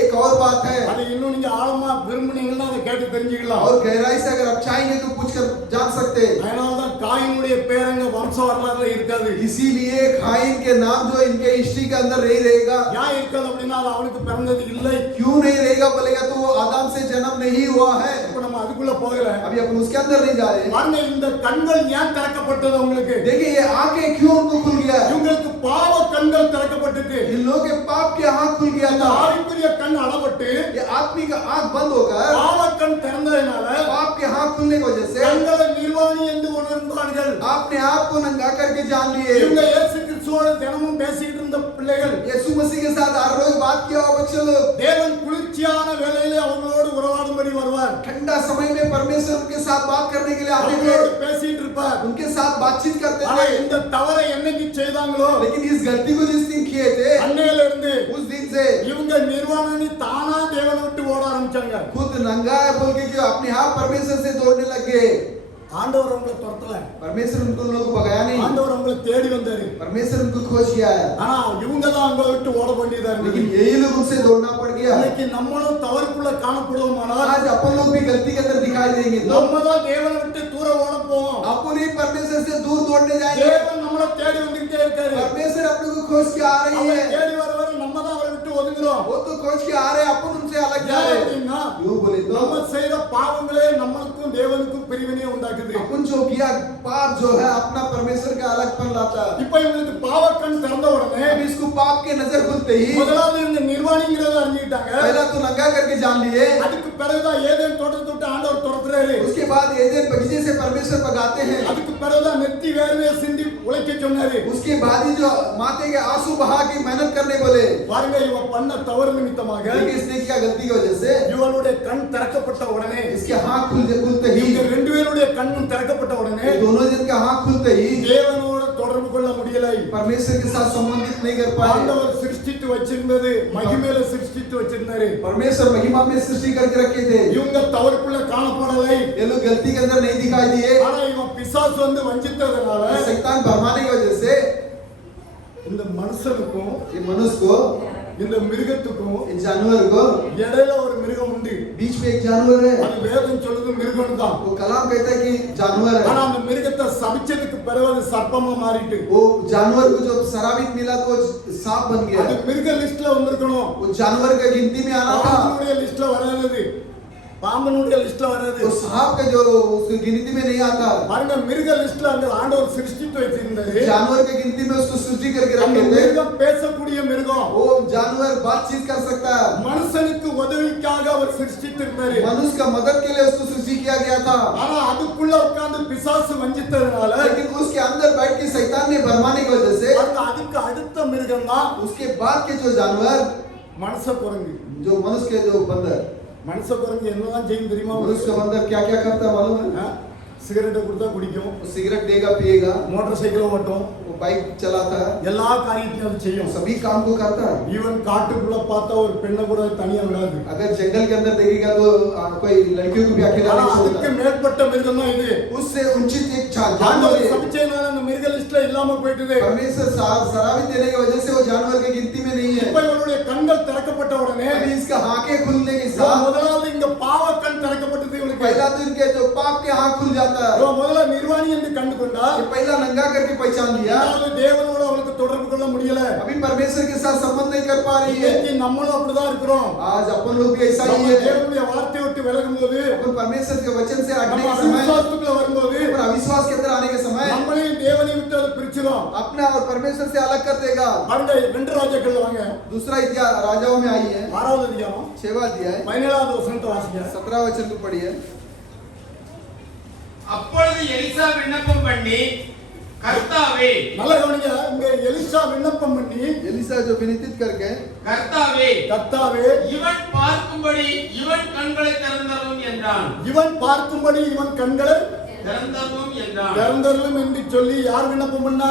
एक और बात है। அது இன்னும் நீங்க ஆழமா விரும்புனீங்கன்னா அதை கேட்டு தெரிஞ்சுக்கலாம். और गहराई से अगर आप चाहेंगे तो पूछ कर जान सकते। அதனால தான் காயினுடைய பேரங்க வம்ச வரலாறுல இருக்காது. इसीलिए काइन के नाम जो इनके हिस्ट्री के अंदर नहीं रहेगा। ஏன் இருக்காது அப்படின்னா அது அவனுக்கு பிறந்தது இல்லை. क्यों नहीं रहेगा बोलेगा तो वो आदम से जन्म नहीं हुआ है। இப்ப நம்ம அதுக்குள்ள போகல. अभी अपन उसके अंदर नहीं जा रहे। பாருங்க இந்த கண்கள் ஏன் திறக்கப்பட்டது உங்களுக்கு? देखिए ये आंखें क्यों उनको खुल गया? இவங்களுக்கு பாவ கண்கள் திறக்கப்பட்டது. इन लोगों के पाप के आंख खुल गया था। ஆவிக்குரிய கண் அடப்பட்டு ये आत्मिक आंख बंद होकर பாவ கண் திறந்ததனால पाप के आंख खुलने की वजह से கண்களை நிர்வாணி என்று உணர்ந்தார்கள். आपने आप को नंगा करके जान लिए। இவங்க இயேசு கிறிஸ்துவோட தினமும் பேசிட்டு இருந்த பிள்ளைகள் यीशु मसीह के साथ हर रोज बात किया हुआ बच्चे लोग। தேவன் குளிர்ச்சியான வேளையிலே அவங்களோடு உறவாடும்படி வருவார். ठंडा समय में परमेश्वर उनके साथ बात करने के लिए आते थे। அவங்களோடு பேசிட்டு இருப்பார். उनके साथ बातचीत करते ஆனா थे। இந்த தவறை என்னைக்கு செய்தாங்களோ लेकिन इस गलती को जिस दिन किए थे அன்னையில இருந்து उस दिन से இவங்க நிர்வாணி தானா தேவனை விட்டு ஓட ஆரம்பிச்சாங்க. खुद नंगा है बोल के कि अपने आप परमेश्वर से दौड़ने लग गए। ஆண்டவர் அவங்களை துரத்தல. परमेश्वर उनको लोगों को भगाया नहीं। ஆண்டவர் அவங்களை தேடி வந்தாரு. परमेश्वर उनको खोज किया है। ஆனா இவங்க தான் அவங்களை விட்டு ஓட வேண்டியதா இருந்தது. लेकिन यही लोग उनसे दौड़ना पड़ गया। இன்னைக்கு நம்மளும் தவறுக்குள்ள காணப்படுவோமானால் आज अपन लोग भी गलती के अंदर दिखाई देंगे तो நம்ம தான் தேவனை விட்டு தூர ஓட போவோம். अपन ही परमेश्वर से दूर दौड़ने जाएंगे। தேவன் நம்மளை தேடி வந்துட்டே இருக்காரு. परमेश्वर अपने को खोज के आ रही அவரை है। தேடி வர நம்ம தான் அவரை விட்டு ஒதுங்குறோம். वो तो खोज के आ रहे हैं, अपन उनसे अलग जा रहे हैं। அப்படின்னா यूं बोले तो நம்ம செய்த பாவங்களே நம்மளுக்கும் தேவனுக்கும் பிரிவினை உண்டாக்குது. अपन जो किया पाप जो है अपना परमेश्वर का अलगपन लाता है। இப்போ இவங்களுக்கு பாவ கண் திறந்த உடனே अब इसको पाप के नजर खुलते ही முதலாவது இவங்க நிர்வாணிங்கிறத அறிஞ்சிட்டாங்க. पहला तो नंगा करके जान लिए। அதுக்கு பிறகுதான் ஏதேன் தோட்டத்தை விட்டு ஆண்டவர் துரத்துறாரு. उसके बाद एदेन बगीचे से परमेश्वर भगाते हैं। அதுக்கு பிறகுதான் நெத்தி வேர்வையை சிந்தி உழைக்க சொன்னாரு. उसके बाद ही जो माथे के आंसू बहा के मेहनत करने बोले। பாருங்க இவன் பண்ண தவறு நிமித்தமாக लेकिन इसने क्या गलती की वजह से இவனுடைய கண் திறக்கப்பட்ட உடனே इसके हाथ खुलते ही இவங்க ரெண்டு பேருடைய கண்ணும் திறக்கப்பட்ட உடனே दोनों जन का हाथ खुलते ही தேவனோட தொடர்பு கொள்ள முடியலை. परमेश्वर के साथ संबंधित नहीं कर पाए। ஆண்டவர் சிருஷ்டித்து வச்சிருந்தது மகிமையில சிருஷ்டித்து வச்சிருந்தாரு. परमेश्वर महिमा में सृष्टि करके रखे थे। இவங்க தவறுக்குள்ள காணப்படலை. ये लोग गलती के अंदर नहीं दिखाई दिए। ஆனா இவன் பிசாசு வந்து வஞ்சித்ததனால शैतान भरमाने की वजह से இந்த மனுஷனுக்கும் ये मनुष्य को இந்த மிருகத்துக்கும் इस जानवर को இடையில ஒரு மிருகம் உண்டு. बीच में एक जानवर है। அது வேதம் சொல்லுது மிருகம் தான். वो कलाम कहता है कि जानवर है। ஆனா அந்த மிருகத்தை சபிச்சதுக்கு பிறகு அது சர்ப்பமா மாறிட்டு वो जानवर को जो शराबित मिला तो वो सांप बन गया। அது மிருக லிஸ்ட்ல வந்திருக்கணும். वो जानवर का गिनती में आना था। பாம்பனுடைய லிஸ்ட்ல வராது. பாம்பனுடைய லிஸ்ட்ல வராது. वो सांप का जो उसकी गिनती में नहीं आता। பாருங்க மிருக லிஸ்ட்ல அந்த ஆண்டவர் சிருஷ்டித்து வச்சிருந்தாரு. जानवर की गिनती में उसको सृष्टि करके அந்த रखे थे। மிருகம் பேசக்கூடிய மிருகம். वो जानवर बातचीत कर सकता है। மனுஷனுக்கு உதவிக்காக அவர் சிருஷ்டித்திருந்தாரு. मनुष्य का मदद के लिए उसको सृष्टि किया गया था। ஆனா அதுக்குள்ள உட்கார்ந்து பிசாசு வஞ்சித்ததனால लेकिन उसके अंदर बैठ के शैतान ने भरमाने की वजह से அதுக்கு அடுத்த மிருகம் தான் उसके बाद के जो जानवर மனுஷ குரங்கு. जो मनुष्य के जो बंदर, மனுஷ குரங்கு என்னதான் செய்யும் தெரியுமா? मनुष्य का बंदर क्या क्या करता है मालूम है? சிகரெட்டை கொடுத்தா குடிக்கும், वो सिगरेट देगा पिएगा, மோட்டார் சைக்கிள் ஓட்டும், वो बाइक चलाता है, எல்லா காரியத்தையும் அது செய்யும். सभी काम को करता है. ஈவன் காட்டுக்குள்ள பார்த்தா ஒரு பெண்ணை கூட தனியா விடாது. अगर जंगल के अंदर देखेगा तो कोई लड़कियों को भी अकेला नहीं அதுக்கு छोड़ता. மேற்பட்ட மிருகம் தான் இது. उससे उचित एक जानवर ஆண்டவர் है. சபிச்சேனால அந்த மிருக லிஸ்ட்ல இல்லாம போயிடுது. परमेश्वर शराबी देने की वजह से वो जानवर की गिनती में नहीं है. இப்ப இவருடைய கண்கள் திறக்கப்பட்ட உடனே अभी इसका आंखें खुलने के साथ முதலாவது இங்க பாவ கண் திறக்கப்பட்டது இவனுக்கு. पहला तो इनके जो पाप के आंख खुल जाता है. முதல்ல நிர்வாணி என்று கண்டு கொண்டா. ये पहला नंगा करके पहचान लिया. தேவனோட அவனுக்கு தொடர்பு கொள்ள முடியல. अभी परमेश्वर के साथ संबंध नहीं कर पा रही है. இன்னைக்கு நம்மளும் அப்படிதான் இருக்கிறோம். आज अपन लोग भी ऐसा ही है. தேவனுடைய வார்த்தையை விட்டு விலகும்போது, अपन परमेश्वर के वचन से हटने நம்ம के समय, அவிசுவாசத்துக்குள்ள வரும்போது, और अविश्वास के अंदर आने के समय நம்மளையும் தேவனை விட்டு அதை பிரிச்சிரும். अपना और परमेश्वर से अलग कर देगा. பாருங்க, 2 ராஜாக்கள் வாங்க. दूसरा इतिहास राजाओं में आई है, 6வது அதிகாரம் 6वां अध्याय 17வது வசனத்தை வாசிங்க. 17 वचन को पढ़िए. அப்பொழுது எலிசா விண்ணப்பம் பண்ணி, கர்த்தாவே, நல்ல கவனிங்க, இங்க எலிசா விண்ணப்பம் பண்ணி, एलिसा जो विनती करके, கர்த்தாவே, கர்த்தாவே, இவன் பார்க்கும்படி இவன் கண்களை திறந்தரும் என்றான். இவன் பார்க்கும்படி இவன் கண்களை திறந்தரும் என்றான். திறந்தருளும் என்று சொல்லி யார் விண்ணப்பம் பண்ணா?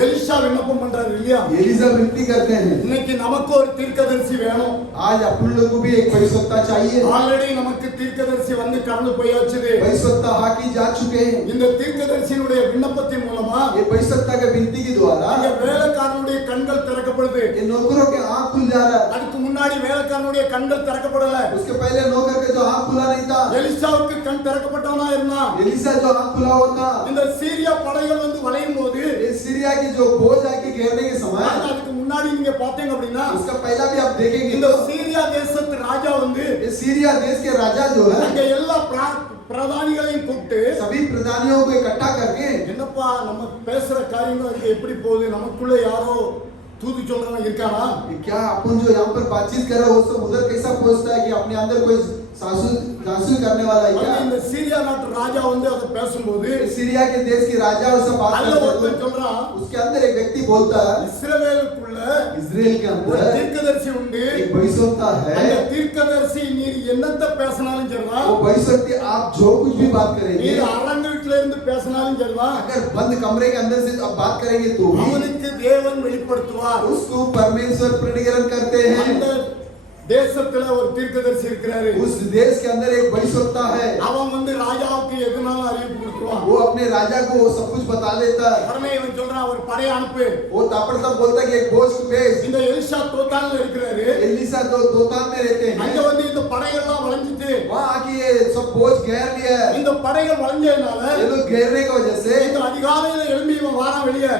எலிசா விண்ணப்பம் பண்றாரு இல்லையா? एलिसा विनती करते हैं. இன்னைக்கு நமக்கு ஒரு தீர்க்கதரிசி வேணும். आज अपन लोगों को भी एक भविष्यवक्ता चाहिए. ஆல்ரெடி நமக்கு தீர்க்கதரிசி வந்து கடந்து போயாச்சு. भविष्यवक्ता हाकी जा चुके हैं. இந்த தீர்க்கதரிசியினுடைய விண்ணப்பத்தின் மூலமா ये भविष्यवक्ता के विनती के द्वारा இந்த வேலைக்காரனுடைய கண்கள் திறக்கப்படுது. ये नौकरों के आंख खुल जा रहा है. அதுக்கு முன்னாடி வேலைக்காரனுடைய கண்கள் திறக்கப்படல. उसके पहले नौकर के जो आंख खुला नहीं था. எலிசாவுக்கு கண் திறக்கப்பட்டவனா இருந்தான். एलिसा जो आंख खुला हुआ था. இந்த சீரியா படைகள் வந்து வளையும் போது, ये सीरिया की जो बोझ आके घेरने के समय, அதுக்கு मुन्नाடி நீங்க பாத்தீங்க அப்படினா, उसका पहला भी आप देखेंगे இந்த तो சீரியா தேசத்து ராஜா வந்து ये सीरिया देश के राजा जो है, அங்க எல்லா பிரதானிகளையும் கூப்பிட்டு, सभी प्रधानियों को इकट्ठा करके, என்னப்பா நம்ம பேசுற காரியங்கள் அது எப்படி போகுது, நமக்குள்ள யாரோ தூது சொல்றவங்க இருக்கானா? क्या अपन जो यहाँ पर बातचीत कर रहे हैं वो सब उधर कैसा पहुंचता है कि अपने अंदर कोई जासूसी करने वाला है क्या? இந்த சீரியா நாட்டு ராஜா வந்து அத பேசும்போது, सीरिया के देश के राजा उससे बात அதுல करते ஒருத்தன் हैं. சொல்றான், उसके अंदर एक व्यक्ति बोलता है, இஸ்ரவேலுக்குள்ள इजराइल के ஒரு अंदर தீர்க்கதரிசி உண்டு. एक भविष्यवक्ता அந்த है. தீர்க்கதரிசி நீர் என்னத்த பேசினாலும் சரிதான், वो भविष्यवक्ता आप जो कुछ भी बात करेंगे, நீர் அரங்க வீட்ல இருந்து பேசினாலும் சரிதான், अगर बंद कमरे के अंदर से आप बात करेंगे तो भी அவனுக்கு தேவன் வெளிப்படுத்துவார். उसको परमेश्वर प्रणीकरण करते हैं. அந்த தேசத்துல ஒரு தீர்க்கதரிசி இருக்கிறாரு. उस देश के अंदर एक भविष्यवक्ता है. அவன் வந்து ராஜாவுக்கு எதுனாலும் அறிவிப்பு கொடுத்துருவான். वो अपने राजा को वो सब कुछ बता देता है. உடனே இவன் சொல்றான், ஒரு படையை அனுப்பு. वो तापड़ साहब बोलता है कि एक बोझ को भेज. இந்த எலிசா தோத்தான்ல இருக்கிறாரு. एलिसा जो दोतान में रहते அங்க हैं, வந்து இந்த படையெல்லாம் வளைஞ்சிட்டு, वहाँ आके ये सब बोझ घेर लिया है. இந்த படைகள் வளைஞ்சதுனால ये लोग घेरने की वजह से இந்த அதிகாலையில எழும்பி இவன் வாரான் வெளியே.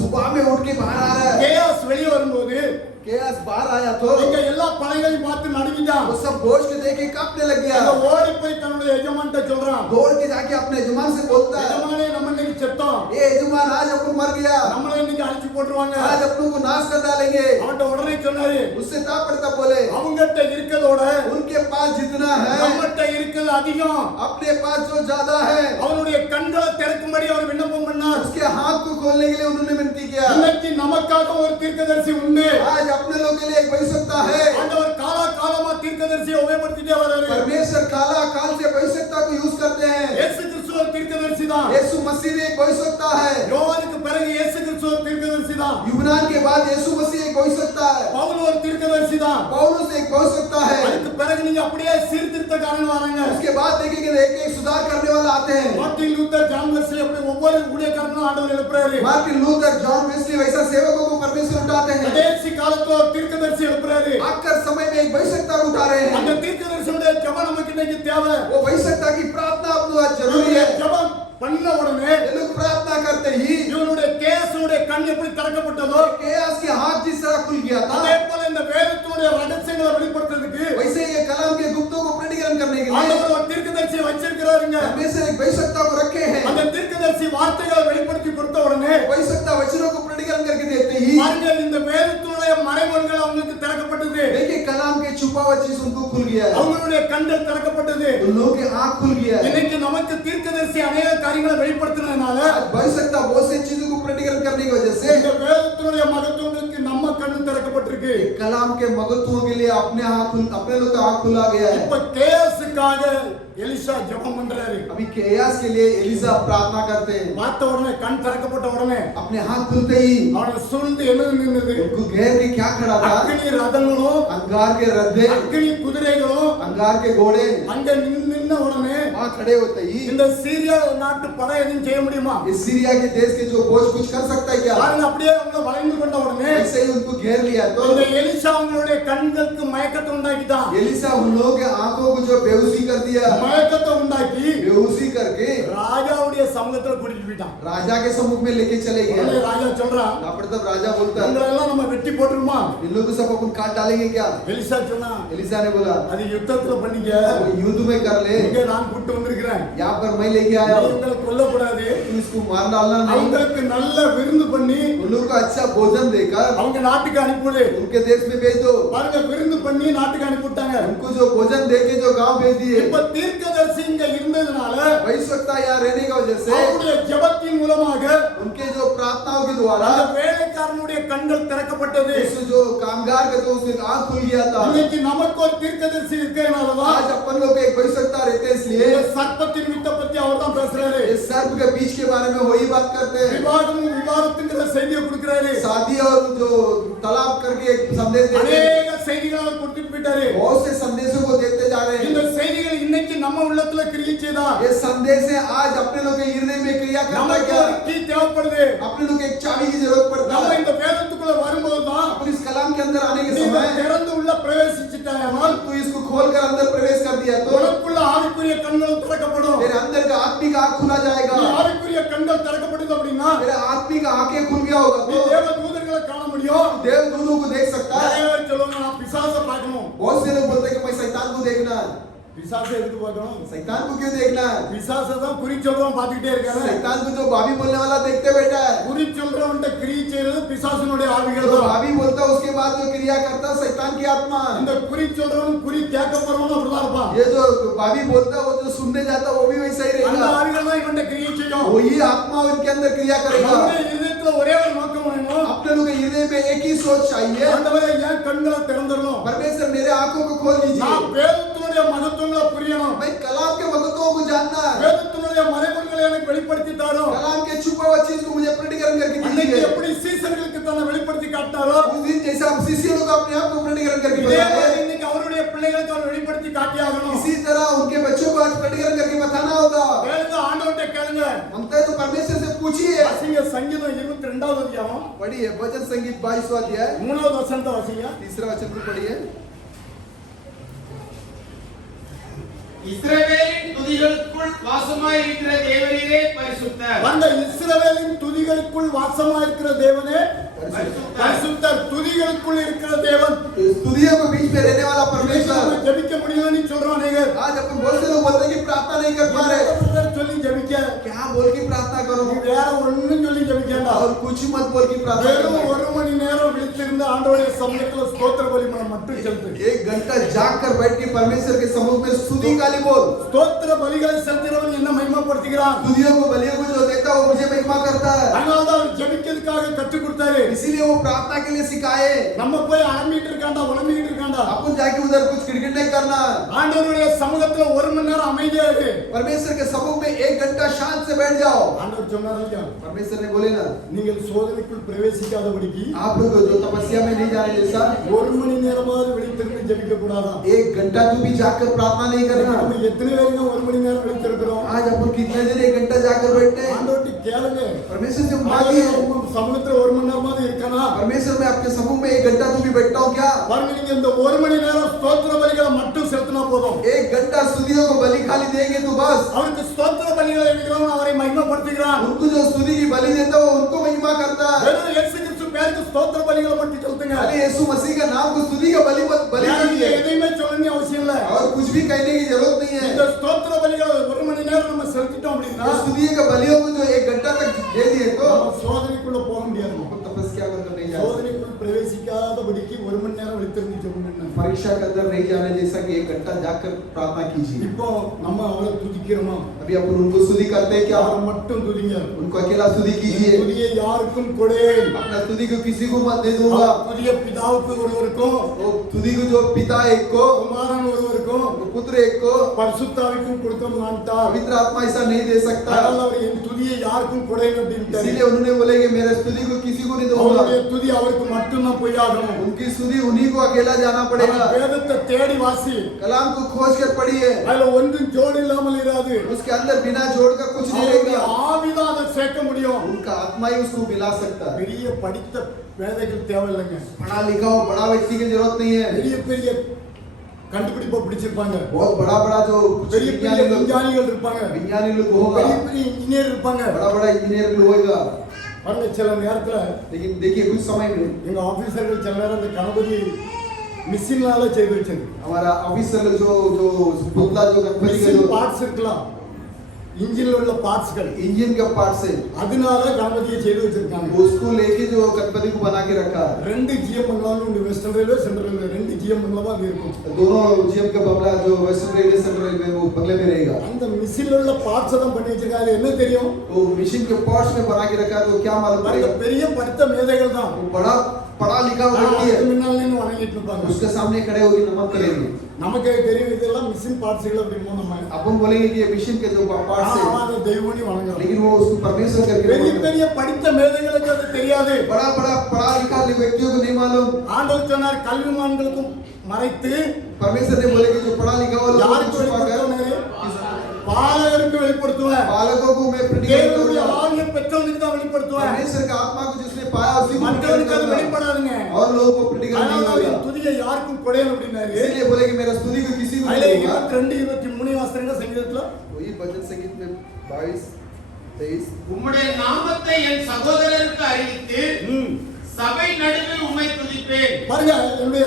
सुबह में उठ के बाहर आ रहा है. கேயாஸ் வெளியே வரும்போது केयास बाहर आया तो இங்க எல்லா படைகளையும் பார்த்து நடுங்கிட்டான். वो सब बोझ को देख के कांपने लग गया. அங்க ஓடி போய் தன்னுடைய எஜமான்ட்ட சொல்றான், दौड़ के जाके अपने यजमान से बोलता है, எஜமானே நம்ம இன்னைக்கு செத்தோம், ये यजमान आज अपन मर गया, நம்மள இன்னைக்கு அழிச்சு போட்டுருவாங்க. आज अपन को नाश कर डालेंगे. அவன்கிட்ட உடனே சொன்னாரு, उससे तापड़ता बोले, அவங்ககிட்ட இருக்கிறதோட उनके पास जितना है நம்மகிட்ட இருக்கிறது அதிகம். अपने पास जो ज्यादा है, அவனுடைய கண்களை திறக்கும்படி அவர் விண்ணப்பம் பண்ணார். उसके हाथ को खोलने के लिए उन्होंने विनती किया. இன்னைக்கு நமக்காக ஒரு தீர்க்கதரிசி உண்டு. आज अपने लोगों के लिए एक भविष्यवक्ता है. ஆண்டவர் காலமா தீர்க்கதரிசியை உபயோகப்படுத்திட்டே வராரு. परमेश्वर काला काल से भविष्यवक्ता को यूज करते हैं. இயேசு கிறிஸ்து ஒரு தீர்க்கதரிசி தான். यीशु मसीह भी एक भविष्यवक्ता है. யோவானுக்கு பிறகு இயேசு கிறிஸ்து ஒரு தீர்க்கதரிசி தான். यूनान के बाद यीशु मसीह एक भविष्यवक्ता है. பவுல் ஒரு தீர்க்கதரிசி தான். पौलुस एक भविष्यवक्ता है. அதுக்கு பிறகு நீங்க அப்படியே சீர்திருத்தக்காரங்க வராங்க. उसके बाद देखेंगे एक एक सुधार करने वाला आते हैं. மார்ட்டின் லூத்தர், ஜான் வெஸ்லி, அப்படி ஒவ்வொரு ஊழியக்காரனும் ஆண்டவர் எழுப்புறாரு. मार्टिन लूथर, जॉन वेस्ली वैसा सेवकों को परमेश्वर उठाते हैं. கடைசி காலத்துல ஒரு தீர்க்கதரிசி எழுப்புறாரு. आकर समय में एक भविष्यवक्ता उठा रहे அந்த हैं. தீர்க்கதரிசியோட ஜெபம் நமக்கு இன்னைக்கு தேவை. वो भविष्यवक्ता की प्रार्थना अपना जरूरी है. ஜெபம் பண்ண உடனே ये लोग प्रार्थना करते ही இவனுடைய கேசுடைய கண் எப்படி திறக்கப்பட்டதோ, केयास के हाथ जिस तरह खुल गया था, அதே போல இந்த வேதத்தினுடைய ரகசியங்களை வெளிப்படுத்துறதுக்கு वैसे ये कलाम के गुप्तों को प्रणीकरण करने के लिए ஆண்டவர் ஒரு தீர்க்கதரிசியை வச்சிருக்கிறாருங்க. परमेश्वर एक भविष्यवक्ता को रखे हैं. அந்த தீர்க்கதரிசி வார்த்தைகளை வெளிப்படுத்தி கொடுத்த உடனே भविष्यवक्ता वचनों को प्रणीकरण करके देते ही பாருங்க, இந்த வேதத்தினுடைய மறைபொருள்கள் அவங்களுக்கு திறக்கப்பட்டது. देखिए कलाम के छुपा हुआ चीज उनको खुल गया है. அவங்களுடைய கண்கள் திறக்கப்பட்டது. उन लोगों की आंख खुल गया है. இன்னைக்கு நமக்கு தீர்க்கதரிசி அநேக காரியங்களை வெளிப்படுத்துறதுனால आज भविष्यवक्ता बहुत सी चीजों को प्रणीकरण करने की वजह से இந்த வேதத்தினுடைய வேதத்தினுடைய மகத்துவங்களுக்கு நம்ம கண்ணு திறக்கப்பட்டிருக்கு. कलाम के महत्वों के लिए अपने लोग का आँख खुला गया है. இப்ப கேஸுக்காக எலிசா ஜெபம் பண்றாரு. अभी केयास के लिए एलिसा प्रार्थना करते हैं. பார்த்த உடனே கண் திறக்கப்பட்ட உடனே अपने हाथ खुलते ही அவனை சூழ்ந்து என்ன நின்னுது? उनको घेर के क्या खड़ा था? அக்னி ரதங்களும் अंगार के रद्दे, அக்னி குதிரைகளும் अंगार के घोड़े அங்க நின்ன உடனே वहाँ खड़े होते ही இந்த சீரியா நாட்டு படை எதுவும் செய்ய முடியுமா? इस सीरिया के देश के जो बोझ कुछ कर सकता है क्या? பாருங்க, அப்படியே அவங்கள வளைந்து கொண்ட உடனே ऐसे ही उनको घेर लिया तो இந்த எலிசா அவங்களுடைய கண்களுக்கு மயக்கத்தை உண்டாக்கிட்டான். एलिसा उन लोगों के आंखों को जो बेहोशी कर दिया, மயக்கத்தை உண்டாக்கி बेहोशी करके ராஜாவுடைய சமூகத்துல கூட்டிட்டு போயிட்டான். राजा के सम्मुख में लेके चले உடனே गए. ராஜா சொல்றான், पर तब राजा बोलता है, உங்களை எல்லாம் நம்ம வெட்டி போட்டுருமா? इन लोगों को सब अपन काट डालेंगे क्या? எலிசா சொன்னா, एलिसा ने बोला, அது யுத்தத்துல பண்ணிக்க, वो युद्ध में कर ले, இங்க நான் கூட்டு வந்திருக்கிறேன். यहाँ पर मैं लेके आया हूँ, உங்களை கொல்லக்கூடாது. तू इसको मार डालना नहीं. அவங்களுக்கு நல்ல விருந்து பண்ணி उन लोगों को अच्छा भोजन देकर அவங்க நாட்டுக்கு அனுப்பிவிடு. उनके देश में भेज दो. பாருங்க, விருந்து பண்ணி நாட்டுக்கு அனுப்பிவிட்டாங்க. उनको जो भोजन देके जो गांव भेज दिए. இப்ப தீர்க்கதரிசி இங்க இருந்ததுனால वैश्वता यहाँ रहने का वजह से அவருடைய ஜெபத்தின் மூலமாக उनके जो प्रार्थनाओं के द्वारा அந்த வேலைக்காரனுடைய கண்கள் திறக்கப்பட்டது. उस जो कामगार का जो उसकी आंख खुल गया था. இன்னைக்கு நமக்கு ஒரு தீர்க்கதரிசி இருக்கிறதுனாலதான் आज अपन लोग एक वैश्वता रहते हैं, इसलिए இந்த சர்ப்பத்தின் வித்தை பத்தி அவர் தான் பேசுறாரு. इस सर्प के बीच के बारे में वही बात करते हैं. விவாகமும் விவாதத்துங்கிற செய்தியை கொடுக்கிறாரு. शादी और जो तलाक करके एक संदेश देते हैं. அநேக செய்திகளை அவர் கொடுத்துட்டு போயிட்டாரு. बहुत से संदेशों को देते जा रहे இந்த हैं. செய்திகள் இன்னைக்கு நம்ம உள்ளத்துல கிரியை செய்தா ये संदेश है आज अपने लोग के हृदय में क्रिया करता है நமக்கு क्या? ஒரு கீ தேவைப்படுது. अपने लोग को एक चाबी की जरूरत पड़ता நம்ம है. இந்த வேதத்துக்குள்ள வரும்போதுதான் अपन इस कलाम के अंदर आने के நீங்க समय திறந்து உள்ள பிரவேசிச்சிட்டாயானால் तू इसको खोलकर अंदर प्रवेश कर दिया तो உனக்குள்ள ஆவிக்குரிய கண்கள் திறக்கப்படும். तेरे अंदर का आत्मिक आंख खुला जाएगा. நீ ஆவிக்குரிய கண்கள் திறக்கப்படுது அப்படின்னா तेरा आत्मिक आंखें खुल गया होगा நீ तो தேவ தூதர்களை காண முடியும். देवदूतों को देख सकता है. நிறைய பேர் சொல்லுவாங்க, நான் பிசாசை பார்க்கணும். बहुत से लोग बोलते हैं कि मैं शैतान को देखना है. பிசாசை எதுக்கு பார்க்கணும்? शैतान को क्यों देखना है? பிசாசை தான் குறி சொல்றவன் பார்த்துக்கிட்டே இருக்காரு. शैतान को जो भाभी बोलने वाला देखते बैठा है. குறி சொல்றவன்ட்ட கிரியை செய்யறது பிசாசினுடைய ஆவிகள் जो தான். भाभी बोलता है उसके बाद जो क्रिया करता है शैतान की आत्मा. இந்த குறி சொல்றவன் குறி கேட்க போறவனும் அப்படிதான் இருப்பான். ये जो भाभी बोलता है वो जो सुनने जाता है वो भी वैसा ही அந்த रहेगा. ஆவிகள் தான் இவன்ட்ட கிரியை செய்யும். वही आत्मा उनके अंदर क्रिया करेगा. நம்முடைய இதயத்துல ஒரே ஒரு நோக்கம் வேணும். अपने लोग के हृदय में एक ही सोच चाहिए. ஆண்டவரே, என் கண்களை திறந்துடணும். परमेश्वर मेरे आंखों को खोल நான் दीजिए. வேதத்தினுடைய மகத்துவங்களை புரியணும். मैं कलाम के महत्वों को जानना है. வேதத்தினுடைய மறைபொருள்களை எனக்கு வெளிப்படுத்தி தாரும். कलाम के छुपा हुआ चीज को मुझे प्रकटीकरण करके அன்னைக்கு दीजिए. எப்படி சீசர்களுக்கு தன்னை வெளிப்படுத்தி காட்டாரோ उस दिन जैसा हम शिष्यों को अपने आप को प्रकटीकरण करके இதே बताया மாதிரி है, இன்னைக்கு அவருடைய பிள்ளைகளுக்கு அவர் வெளிப்படுத்தி காட்டியாகணும். इसी तरह उनके बच्चों को आज प्रकटीकरण करके बताना होगा. கேளுங்க, ஆண்டவர்ட்ட கேளுங்க. मांगते हैं तो परमेश्वर से पूछिए. வாசிங்க சங்கீதம் 22வது அதிகாரம் पढ़िए भजन संगीत 22वां अध्याय 3வது வசனத்தை வாசிங்க. 3रा वचन को पढ़िए. இஸ்ரவேலின் துதிகளுக்குள் வாசமாயிருக்கிற தேவரீரே பரிசுத்தர். அந்த இஸ்ரவேலின் துதிகளுக்குள் வாசமாயிருக்கிற தேவனே பரிசுத்தர். துதிகளுக்குள் இருக்கிற தேவன். स्तुतियों के बीच में रहने वाला परमेश्वर. நம்ம ஜெபிக்க முடியலன்னு சொல்றோம் அநேகர். आज अपन बहुत से लोग बोलते हैं कि प्रार्थना नहीं कर पा रहे. சொல்லி ஜெபிக்க क्या बोल के प्रार्थना करो? நீ வேற ஒண்ணும் சொல்லி ஜெபிக்கண்டா. और कुछ मत बोल के प्रार्थना வெறும் करो. 1 மணி நேரம் விழித்திருந்து ஆண்டவருடைய சமூகத்துல ஸ்தோத்திர பலி மட்டும் செலுத்து. 1 घंटा जाग कर बैठ के परमेश्वर के सम्मुख में स्तुति काली बोल. ஸ்தோத்திர பலிகளை செலுத்துறவன் என்ன மகிமைப்படுத்துகிறான். स्तुतियों को बलियों को जो देता है वो मुझे महिमा करता है. அதனாலதான் அவர் ஜெபிக்கிறதுக்காக கற்றுக் கொடுத்தாரு. इसीलिए वो प्रार्थना के लिए सिखाए. நம்ம போய் அலம்பிட்டு இருக்காண்டா, உலம்பிட்டு இருக்காண்டா. अपन जाके उधर कुछ क्रिकेट नहीं करना. ஆண்டவருடைய சமூகத்துல 1 மணி நேரம் அமைதியா இரு. परमेश्वर के सम्मुख में 1 घंटा शांत से बैठ जाओ. ஆண்டவர் சொன்னாரு இல்லையா, परमेश्वर ने बोले ना, நீங்கள் சோதனைக்குள் பிரவேசிக்காதபடிக்கு आप लोग जो तपस्या में नहीं जाने जैसा 1 மணி நேரமாவது விழித்திருந்து ஜெபிக்க கூடாதா. 1 घंटा तू भी जाकर प्रार्थना नहीं करना. நம்ம எத்தனை பேருங்க 1 மணி நேரம் விழித்திருக்கிறோம். आज अपन कितने दिन 1 घंटा जाकर बैठते हैं. ஆண்டவர்ட்ட கேளுங்க. परमेश्वर से मांगिए. சமூகத்துல 1 மணி நேரமாவது இருக்கணும். परमेश्वर मैं आपके सम्मुख में 1 घंटा तू भी बैठता हूँ क्या? பாருங்க, நீங்க இந்த 1 மணி நேரம் ஸ்தோத்திர பலிகளை மட்டும் செலுத்தினா போதும். 1 घंटा स्तुतियों को बलि खाली देंगे तो बस. அவருக்கு ஸ்தோத்திர பலிகளை எடுக்கிறவன் அவரை மகிமைப்படுத்துகிறான். उनको जो स्तुति की बलि देता है वो उनको महिमा करता है. வெறும் இயேசு கிறிஸ்து பேருக்கு ஸ்தோத்திர பலிகளை மட்டும் செலுத்துங்க. खाली यीशु मसीह का नाम को स्तुति का बलि நீங்க दीजिए. எதையுமே சொல்லணும்னு அவசியம் இல்ல. और कुछ भी कहने की जरूरत नहीं है. இந்த ஸ்தோத்திர பலிகளை 1 மணி நேரம் நம்ம செலுத்திட்டோம் அப்படின்னா तो स्तुति का बलियों को जो 1 घंटा तक दे दिए तो நம்ம சோதனைக்குள்ள போக முடியாது. आपको तपस्या कर नहीं जा सकते. சோதனைக்குள் பிரவேசிக்காதபடிக்கு 1 மணி நேரம் விழித்திருந்து ஜெபம் பண்ணணும். परीक्षा के अंदर नहीं जाने जैसा कि 1 घंटा जाकर प्रार्थना कीजिए. இப்போ நம்ம அவரை துதிக்கிறோமா? अभी अपन उनको स्तुति करते हैं क्या? அவர் மட்டும் துதிங்க. उनको अकेला स्तुति என் कीजिए। துதியை யாருக்கும் கொடேன். अपना स्तुति को किसी को मत दे दूंगा। துதிய பிதாவுக்கு ஒருவருக்கும், वो स्तुति को जो पिता एक को, குமாரன் ஒருவருக்கும், वो पुत्र एक को, பரிசுத்தாவிக்கும் கொடுக்க மாட்டார். पवित्र आत्मा ऐसा नहीं दे सकता। அதனால அவர் என் துதியை யாருக்கும் கொடேன் அப்படின்ட்டாரு. इसीलिए उन्होंने बोले कि मेरा स्तुति को किसी को नहीं दूंगा। அவருடைய துதி அவருக்கு மட்டும்தான் போயாகணும். उनकी स्तुति उन्हीं को अकेला जाना पड़ेगा। வேதத்தை தேடி வாசி. कलाम को खोज कर पढ़िए। அதுல ஒன்றும் ஜோடி இல்லாமல் இராது. उसके अंदर बिना जोड़ का कुछ नहीं அவருடைய रहेगा। ஆவிதான் அதை சேர்க்க முடியும். उनका आत्मा ही उसको मिला सकता है। பெரிய படித்த வேதைகள் தேவையில்லைங்க. पढ़ा लिखा हो बड़ा व्यक्ति की जरूरत नहीं है। பெரிய பெரிய கண்டுபிடிப்பை பிடிச்சிருப்பாங்க. बहुत बड़ा बड़ा जो பெரிய பெரிய விஞ்ஞானிகள் இருப்பாங்க. विज्ञानी लोग होगा, பெரிய பெரிய இன்ஜினியர் இருப்பாங்க. बड़ा बड़ा इंजीनियर लोग होगा। பாருங்க சில நேரத்துல लेकिन देखिए कुछ समय में எங்க ஆபீசர்கள் சில நேரம் அந்த கணபதி மிஷினால செய்து வச்சது. हमारा ऑफिसर जो जो पुतला जो गणपति का மிஷின் जो பார்ட்ஸ் இருக்கலாம், இன்ஜின்ல உள்ள பார்ட்ஸ்கள், इंजन के पार्ट से அதனால கணபதியை செய்து வச்சிருக்காங்க. उसको लेके जो गणपति को बना के रखा है। ரெண்டு ஜிஎம் பங்களாவும் உண்டு. வெஸ்டர்ன் ரயில்வே சென்ட்ரல் ரயில்வே ரெண்டு ஜிஎம் பங்களாவா அது இருக்கும். दोनों जीएम का बंगला जो वेस्टर्न रेलवे सेंट्रल रेलवे वो बंगले में रहेगा। அந்த மிஷின்ல உள்ள பார்ட்ஸ் தான் பண்ணி வச்சிருக்காங்க. அது என்ன தெரியும்? वो मशीन के पार्ट्स में बना के रखा है, तो क्या मालूम பாருங்க पड़ेगा? பெரிய படித்த மேதைகள் தான். वो बड़ा पढ़ा लिखा हुआ व्यक्ति है, முன்னால நின்னு வணங்கிட்டு இருப்பாங்க. उसके सामने खड़े होकर नमन करेंगे। நமக்கு தெரியும் இதெல்லாம் மிஷின் பார்ட்ஸ்கள் அப்படிமோ நம்ம. अपन बोलेंगे कि ये मशीन के जो पार्ट्स है, ஆனா தெய்வனி வணங்குறோம். लेकिन वो उसको परमेश्वर करके பெரிய बोलेंगे। பெரிய படித்த மேதைகளுக்கு அது தெரியாது. बड़ा बड़ा पढ़ा लिखा व्यक्तियों को नहीं मालूम। ஆண்டவர் சொன்னார் கல்விமான்களுக்கும் மறைத்து परमेश्वर ने बोले कि जो पढ़ा लिखा हुआ लोगों को யாருக்கு छुपा कर வெளிப்படுத்துவாரு? பாலகருக்கு வெளிப்படுத்துவேன். बालकों को मैं प्रेरित தேவனுடைய करूंगा। ஆவியை பெற்றவனுக்கு தான் வெளிப்படுத்துவேன். परमेश्वर का आत्मा को जिसने पाया उसी को प्रेरित மற்றவனுக்கு அது करूंगा। வெளிப்படாதுங்க. और लोगों को प्रेरित नहीं அதனால होगा। அவர் துதியை யாருக்கும் கொடையன் அப்படின்னாரு. इसलिए बोले कि मेरा स्तुति को किसी को அதுல नहीं दूंगा। 22 23 வாசகங்க சங்கீதத்துல वही भजन संगीत में 22 23 உம்முடைய நாமத்தை என் சகோதரருக்கு அறிவித்து சபை நடுவில் உம்மை துதிப்பேன். பாருங்க என்னுடைய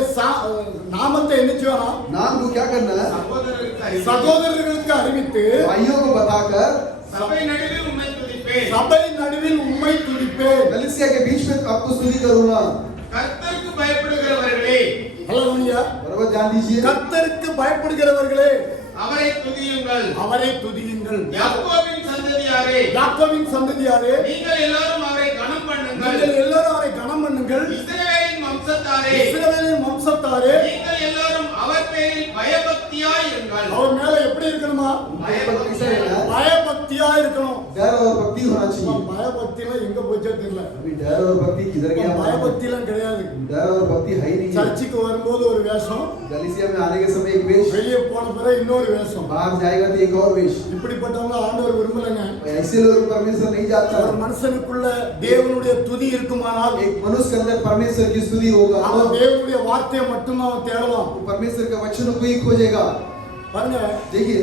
நாமத்தை என்ன செய்யணும்? नाम को क्या करना है? சகோதரருக்கு அறிவித்து சகோதரர்களுக்கு அறிவித்து भाइयों को बताकर சபை நடுவில் உம்மை துதிப்பேன். சபை நடுவில் உம்மை துதிப்பேன். कलीसिया के बीच में आपको स्तुति करूंगा। கர்த்தருக்கு பயப்படுகிறவர்களே ஹalleluya. बराबर जान लीजिए, கர்த்தருக்கு பயப்படுகிறவர்களே அவரை துதியுங்கள். அவரை துதியுங்கள். யாக்கோபின் சந்ததியாரே யாக்கோபின் சந்ததியாரே நீங்கள் எல்லாரும் அவரை கனம் பண்ணுங்கள். நீங்கள் எல்லாரும் அவரை கனம் பண்ணுங்கள். இஸ்ரவேலின் வம்சத்தாரே இஸ்ரவேலின் வம்சத்தாரே நீங்கள் எல்லாரும் அவர் பேரில் பயபக்தியாய் இருங்கள். அவர் மேல எப்படி இருக்கணுமா? कैसा रहना है? பயபக்தியா இருக்கணும். डर और भक्ति होना चाहिए। பயபக்தியில எங்க போச்சோ தெரியல. अभी डर और भक्ति किधर गया? பயபக்திலாம் கிடையாது. डर और भक्ति है ही नहीं है। சர்ச்சுக்கு வரும்போது ஒரு வேஷம், कलीसिया में आने के समय एक वेश, வெளியே போன பிறகு இன்னொரு வேஷம். बाहर जाएगा तो एक और वेश। இப்படிப்பட்டவங்க ஆண்டவர் விரும்பலங்க. ऐसे लोग परमेश्वर नहीं जाता। ஒரு மனுஷனுக்குள்ள தேவனுடைய துதி இருக்குமானால் एक मनुष्य के अंदर परमेश्वर की स्तुति होगा, அவன் தேவனுடைய வார்த்தையை மட்டும்தான் அவன் தேடுவான். वो परमेश्वर के वचनों को ही खोजेगा। பாருங்க देखिए,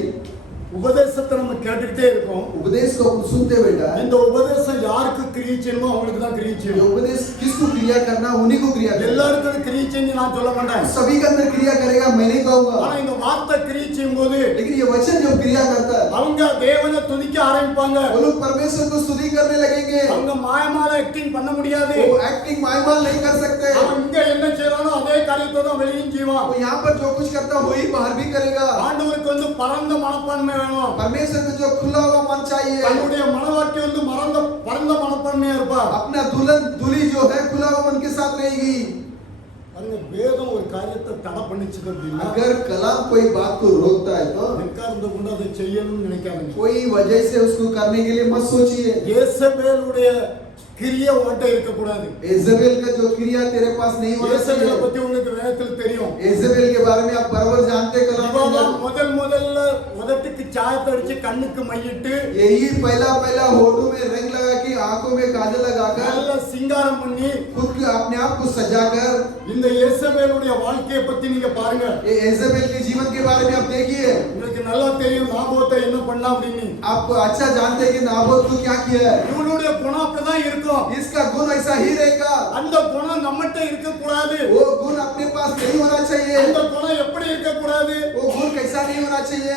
உபதேசத்தை நம்ம கேட்டுக்கிட்டே இருக்கோம். उपदेश को अपन सुनते बेटा, இந்த உபதேசம் யாருக்கு கிரியை செய்யணுமோ அவங்களுக்கு தான் கிரியை ये செய்யும். उपदेश किसको क्रिया करना उन्हीं को क्रिया करना। எல்லாருக்கும் கிரியை செஞ்சு நான் சொல்ல மாட்டேன். सभी के अंदर क्रिया करेगा मैं नहीं कहूंगा, ஆனா இந்த வார்த்தை கிரியை செய்யும் போது लेकिन ये वचन जो क्रिया करता है அவங்க தேவனை துதிக்க ஆரம்பிப்பாங்க. वो लोग परमेश्वर को स्तुति करने लगेंगे। அவங்க மாயமான ஆக்டிங் பண்ண முடியாது. वो एक्टिंग मायमाल नहीं कर सकते। அவன் இங்க என்ன செய்றானோ அதே காரியத்தை தான் வெளியும் செய்வான். वो यहाँ पर जो कुछ करता है वही बाहर भी करेगा। ஆண்டவருக்கு பரந்த மனப்பான்மை வேணும். परमेश्वर को जो खुला हुआ मन चाहिए, தன்னுடைய மனவாட்டி பரந்த மனப்பான்மையா இருப்பார். अपना दुल्हन दूल्ही जो है खुला हुआ मन के साथ रहेगी। பாருங்க வேதம் ஒரு காரியத்தை தடை பண்ணிச்சுது அப்படின்னா अगर कलाम कोई बात को रोकता है तो உட்கார்ந்து கொண்டு அதை செய்யணும்னு நினைக்காதீங்க. कोई वजह से उसको करने के लिए मत सोचिए। இயேசபேலுடைய கிரியை ஓட்ட இருக்க கூடாது. इजेबेल का जो क्रिया तेरे पास नहीं होना இயேசபேலை चाहिए। பத்தி உங்களுக்கு வேதத்தில் தெரியும். इजेबेल के बारे में आप बराबर जानते हैं कलाम में। முதல்ல உதட்டுக்கு சாயத்தை அடிச்சு கண்ணுக்கு மையிட்டு यही पहला होठों में रंग लगा के आंखों में काजल लगाकर நல்ல சிங்காரம் பண்ணி खुद को अपने आप को सजाकर இந்த இயேசபேலுடைய வாழ்க்கையை பத்தி நீங்க பாருங்க. ये इजेबेल के जीवन के बारे में आप देखिए। உங்களுக்கு நல்லா தெரியும் நாபோத்தை என்ன பண்ணா அப்படின்னு. आप अच्छा जानते हैं कि नाबोत को क्या किया है। இவனுடைய குணம் அப்படிதான் இருக்கும். इसका गुण ऐसा ही रहेगा। அந்த குணம் நம்மகிட்ட இருக்க கூடாது. वो गुण अपने पास नहीं होना चाहिए। அந்த குணம் எப்படி இருக்க கூடாது? वो गुण कैसा नहीं होना चाहिए।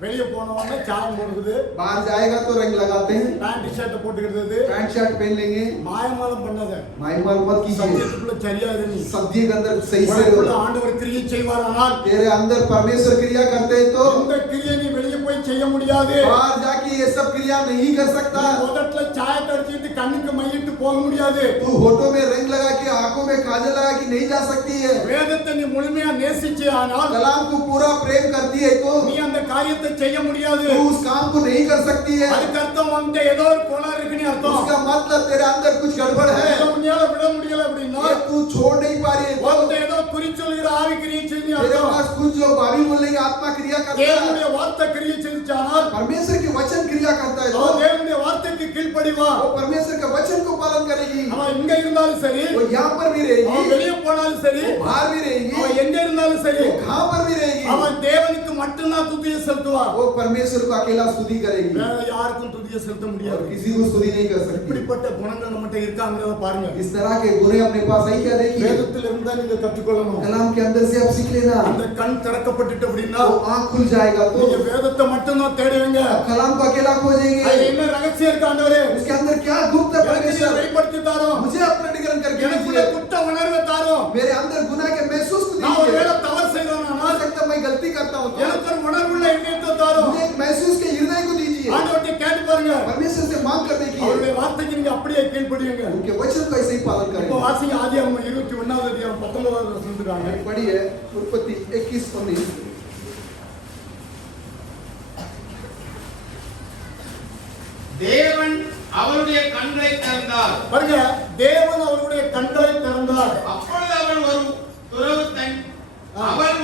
வெளிய போனவனே சாயம் போடுறது, बाहर जाएगा तो रंग लगाते हैं, பேண்ட் ஷர்ட் போட்டுக்கிறது, पैंट शर्ट पहन लेंगे। மாயமாலம் பண்ணாத. मायमाल मत कीजिए। சத்தியத்துக்குள்ள சரியா இரு. सत्य के अंदर सही से உனக்குள்ள रहो। ஆண்டவர் கிரியை செய்வாரானால் तेरे अंदर परमेश्वर क्रिया करते हैं तो இந்த கிரியை நீ வெளிய போய் செய்ய முடியாது. बाहर जाके ये सब क्रिया नहीं कर सकता. உதட்டுல சாய தடச்சிட்டு கண்ணுக்கு மையிட்டு போக முடியாது. तू होठों में रंग लगा के आंखों में काजल लगा के नहीं जा सकती है. வேதத்தை நீ முழுமையா நேசிச்சே ஆனால் कलाम को पूरा प्रेम करती है तो நீ அந்த காரியத்தை செய்ய முடியாது. तू उस काम को नहीं कर सकती है. அதுக்கு அர்த்தம் வந்து ஏதோ ஒரு கோளாறு இருக்குன்னு அர்த்தம். उसका मतलब तेरे अंदर कुछ गड़बड़ है. உன்னால விட முடியல அப்படின்னா ये तू छोड़ नहीं पा रही है. வந்து ஏதோ குறிச்சொல்கிற ஆவி கிரியை செஞ்சு तेरे அர்த்தம். पास कुछ जो भाभी बोलने की आत्मा क्रिया करता है. தேவனுடைய வார்த்தை கிரியை செஞ்சானால் परमेश्वर की वचन क्रिया करता है तो தேவனுடைய வார்த்தைக்கு கீழ்ப்படிவா. वो परमेश्वर के वचन को पालन करेगी. அவன் இங்க இருந்தாலும் சரி, वो यहाँ पर भी रहेगी, அவன் வெளியே போனாலும் சரி, वो बाहर भी रहेगी, அவன் எங்க இருந்தாலும் சரி, वो कहाँ पर भी रहेगी. அவன் தேவனுக்கு மட்டும்தான் துதியை செலுத்துவான். वो परमेश्वर को अकेला स्तुति करेगी. வேற யாருக்கும் துதியை செலுத்த और முடியாது. किसी को स्तुति नहीं कर सकती. இப்படிப்பட்ட குணங்கள் நம்மகிட்ட இருக்காங்கறத பாருங்க. इस तरह के गुण अपने पास आई क्या देखिए. வேதத்தில் இருந்தா நீங்க கற்றுக்கொள்ளணும். कलाम के अंदर से आप सीख लेना. அந்த கண் திறக்கப்பட்டுட்டு அப்படின்னா वो आँख खुल जाएगा तो நீங்க வேதத்தை மட்டும்தான் தேடுவீங்க. कलाम को अकेला खोजेंगे. அது என்ன ரகசியம் இருக்கு ஆண்டவரே? उसके अंदर क्या गुप्त है परमेश्वर. வெளிப்படுத்தி தாரோம். मुझे अपना निगरण करके எனக்குள்ள दीजिए. குற்ற உணர்வை தாரோம். मेरे अंदर गुनाह के महसूस को நான் दीजिए. ஒருவேளை தவறு செய்றேன்னா हो सकता है मैं गलती करता हूँ तो எனக்கு ஒரு உணர்வுள்ள இதயத்தை தாரோம். मुझे एक महसूस के हृदय को दीजिए. ஆண்டவர்ட்ட கேட்டு பாருங்க. परमेश्वर से मांग कर देखिए. அவருடைய வார்த்தைக்கு நீங்க அப்படியே கீழ்ப்படியுங்க. उनके वचन को ऐसे ही पालन இப்போ करेंगे. வாசிங்க ஆதியாகமம் 21வது அதிகாரம் 19வது வசனம் சொல்றாங்க. पढ़िए उत्पत्ति 21:19. தேவன் அவருடைய கண்களை திறந்தார். பாருங்க, தேவன் அவருடைய கண்களை திறந்தார். அப்பொழுது அவன்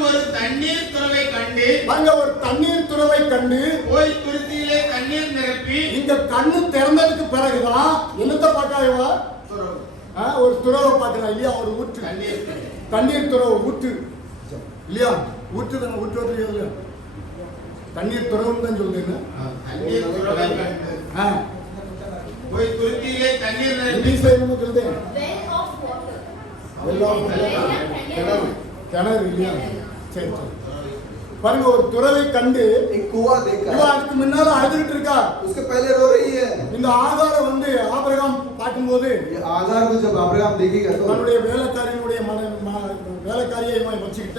ஒரு தண்ணீர் துறவை கண்டு பாருங்க, ஒரு தண்ணீர் துறவை கண்டு போய் துருத்தியிலே தண்ணீர் நிரப்பி இந்த கண்ணு திறந்ததுக்கு பிறகுதான் என்னத்தை பார்க்காயவா? ஒரு துறவை பார்க்கலாம் இல்லையா? ஒரு ஊற்று, தண்ணீர் துறவு ஊற்று இல்லையா? ஊற்று தானே, ஊற்று இல்லையா? தண்ணீர் துறவுன்னு தான் சொல்லுங்க. தண்ணீர் துறவை கண்டு போய் துருத்தியிலே தண்ணீர் நிரப்பி இங்கிலீஷ்ல என்ன சொல்லுது? கிணறு. கிணறு இல்லையா? சரி சரி. பாருங்க, ஒரு துறவை கண்டு एक कुआं देखा. அதுக்கு முன்னால அழுதுகிட்டு இருக்கா. उसके पहले रो रही है. இந்த ஆகார வந்து ஆபிரகாம் பார்க்கும்போது ये आगार को जब अब्राहम देखेगा तो தன்னுடைய வேலைக்காரியினுடைய வேலைக்காரியை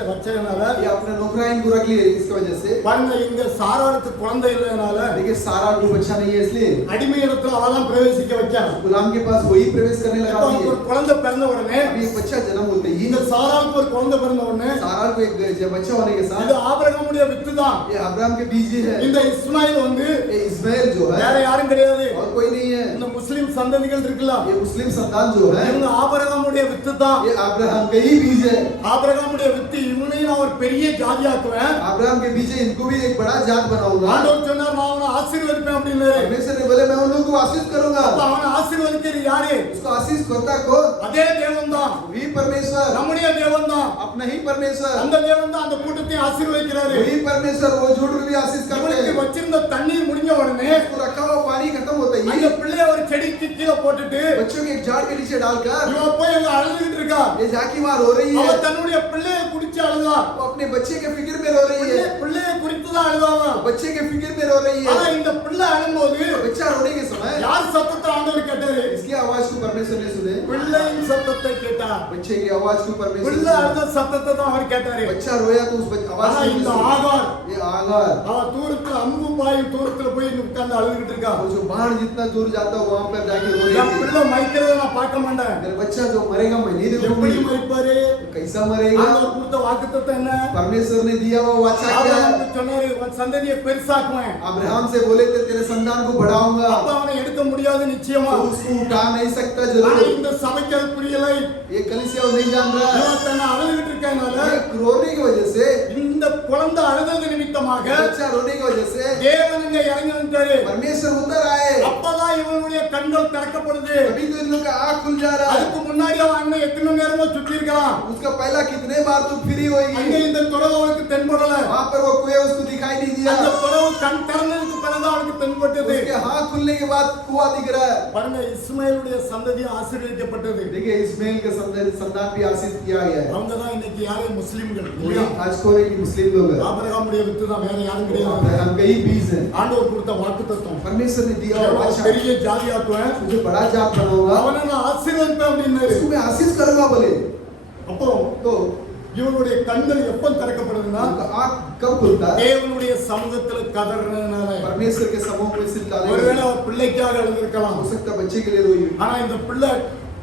வச்சதுனால ये अपने नौकराइन को रख लिए. इसकी वजह से பாருங்க, இங்க சாராளுக்கு குழந்தை இல்லைனால देखिए सारा को बच्चा नहीं है इसलिए அடிமை இடத்துல அவதான் பிரவேசிக்க வைக்கான். गुलाम के पास वही प्रवेश करने लगा. அவனுக்கு ஒரு குழந்தை பிறந்த உடனே अभी एक बच्चा जन्म होते ही இந்த சாராளுக்கு ஒரு குழந்தை பிறந்த உடனே सारा को एक जब बच्चा होने के साथ இது ஆபிரகாமுடைய வித்து தான். ये अब्राहम के बीज ही है. இந்த இஸ்மாயில் வந்து ये इस्माइल जो है வேற யாரும் கிடையாது. और कोई नहीं है. இந்த முஸ்லிம் சந்ததிகள் இருக்குல்ல, ये मुस्लिम संतान जो है இவங்க ஆபிரகாமுடைய வித்து தான். ये अब्राहम का ही बीज है. ஆபிரகாமுடைய வித்து இவனையும் நான் ஒரு பெரிய ஜாதியாக்குவேன். अब्राहम के बीज है, इनको भी एक बड़ा जात बनाऊंगा. ஆண்டவர் சொன்னார், நான் அவனை ஆசீர்வதிப்பேன் அப்படின்னு. परमेश्वर ने बोले मैं उन लोगों को आशीष करूंगा. அப்ப அவனை ஆசீர்வதிக்கிறது யாரு? उसको आशीष करता कौन? அதே தேவன் தான், वही परमेश्वर, நம்முடைய தேவன் தான். अपना ही परमेश्वर. அந்த தேவன் தான் அந்த கூட்டத்தை ஆசீர்வதிக்கிறாரு. वही परमेश्वर वो झूठ को भी आशीष करते இவனுக்கு हैं. வச்சிருந்த தண்ணீர் முடிஞ்ச உடனே उसको रखा हुआ पानी खत्म होता ही அந்த பிள்ளைய ஒரு செடிக்கு கீழே போட்டுட்டு बच्चों के एक झाड़ के नीचे डालकर இவன் போய் அங்க அழுதுகிட்டு இருக்கா. ये झाकी मार हो रही அவ है. தன்னுடைய பிள்ளைய குடிச்சு அழுதா. वो अपने बच्चे के फिक्र में रो रही है. பிள்ளைய குறித்து தான் அழுதாவா. बच्चे के फिक्र में रो रही ஆனா है. இந்த பிள்ளை அழும்போது बच्चा रोने के समय யார் சத்தத்தை ஆண்டவர் கேட்டாரு? इसकी आवाज को परमेश्वर ने सुने. பிள்ளையின் சத்தத்தை கேட்டார். बच्चे की आवाज को परमेश्वर பிள்ளை ने அழுத சத்தத்தை தான் அவர் கேட்டாரு. बच्चा रोया तो उस आवाज ஆனா को இந்த सुने. ஆகார் ये आगार அவ தூரத்துல அம்பு பாயும் தூரத்துல போய் உட்கார்ந்து அழுதுகிட்டு இருக்கா. वो जो बाण जितना दूर जाता है वहां पर जाके रो என் रही பிள்ளை மரிக்கிறத நான் பார்க்க மாட்டேன். मेरा बच्चा जो मरेगा मैं नहीं எப்படி देखूंगी. மரிப்பாரு? कैसा मरेगा? ஆண்டவர் கொடுத்த வாக்குத்தத்தம் என்ன? परमेश्वर ने दिया हुआ वाचा क्या है? ஆபிரகாமுக்கு சொன்னாரு, உன் சந்ததியை பெருசாக்குவேன். अब्राहम से बोले थे तेरे संतान को बढ़ाऊंगा. அப்ப அவனை எடுக்க முடியாது நிச்சயமா. तो उसको उठा नहीं सकता ஆனா जरूर. இந்த சபைக்கு அது புரியலை. ये कलीसिया वो नहीं जान रहा है. இவன் தன்னை அழுதுகிட்டு இருக்கனால ये रोने की वजह से இந்த குழந்தை அழுதது நிமித்தமாக बच्चा रोने की वजह से தேவன் இங்க இறங்கி வந்துட்டாரு. परमेश्वर उतर आए. அப்பதான் இவனுடைய கண்கள் திறக்கப்படுது. अभी तो इन लोग का आँख खुल जा रहा है. அதுக்கு முன்னாடி அவன் அண்ணன் எத்தனை நேரமோ சுத்தி இருக்கலாம். उसका पहला कितने बार तो फ्री அங்க होगी. இந்த துறவு அவனுக்கு தென்படல. वहां पर वो कुएं उसको दिखाई नहीं दिया. அந்த துறவு கண் திறந்ததுக்கு பிறகுதான் அவனுக்கு தென்பட்டது. उसके हाथ खुलने के बाद कुआं दिख रहा है. பாருங்க, இஸ்மாயிலுடைய சந்ததி ஆசீர்வதிக்கப்பட்டது. देखिए इस्माइल के संतान भी आशीष किया गया है. அவங்க தான் இன்னைக்கு யாரே முஸ்லிம்கள் वही இல்லையா? आज को एक मुस्लिम लोग हैं. ஆபிரகாமுடைய வித்து தான், வேற யாரும் கிடையாது. अब्राहम का ही बीज है. ஆண்டவர் கொடுத்த வாக்குத்தத்தம். परमेश्वर ने दिया हुआ वाचा. பெரிய ஜாதியாக்குவேன், मुझे बड़ा जात बनाऊंगा. அவனை நான் ஆசீர்வதிப்பேன் அப்படின்னாரு. उसको मैं आशीष करूंगा बोले. அப்புறம் तो இவனுடைய கண்கள் எப்ப திறக்கப்படுதுன்னா उनका आँख कब खुलता है? தேவனுடைய சமூகத்துல கதறதுனால. परमेश्वर के समूह में चिल्लाने के ஒருவேளை लिए। அவர் பிள்ளைக்காக அழுந்திருக்கலாம். हो सकता है बच्चे के लिए रोई, ஆனா இந்த பிள்ளை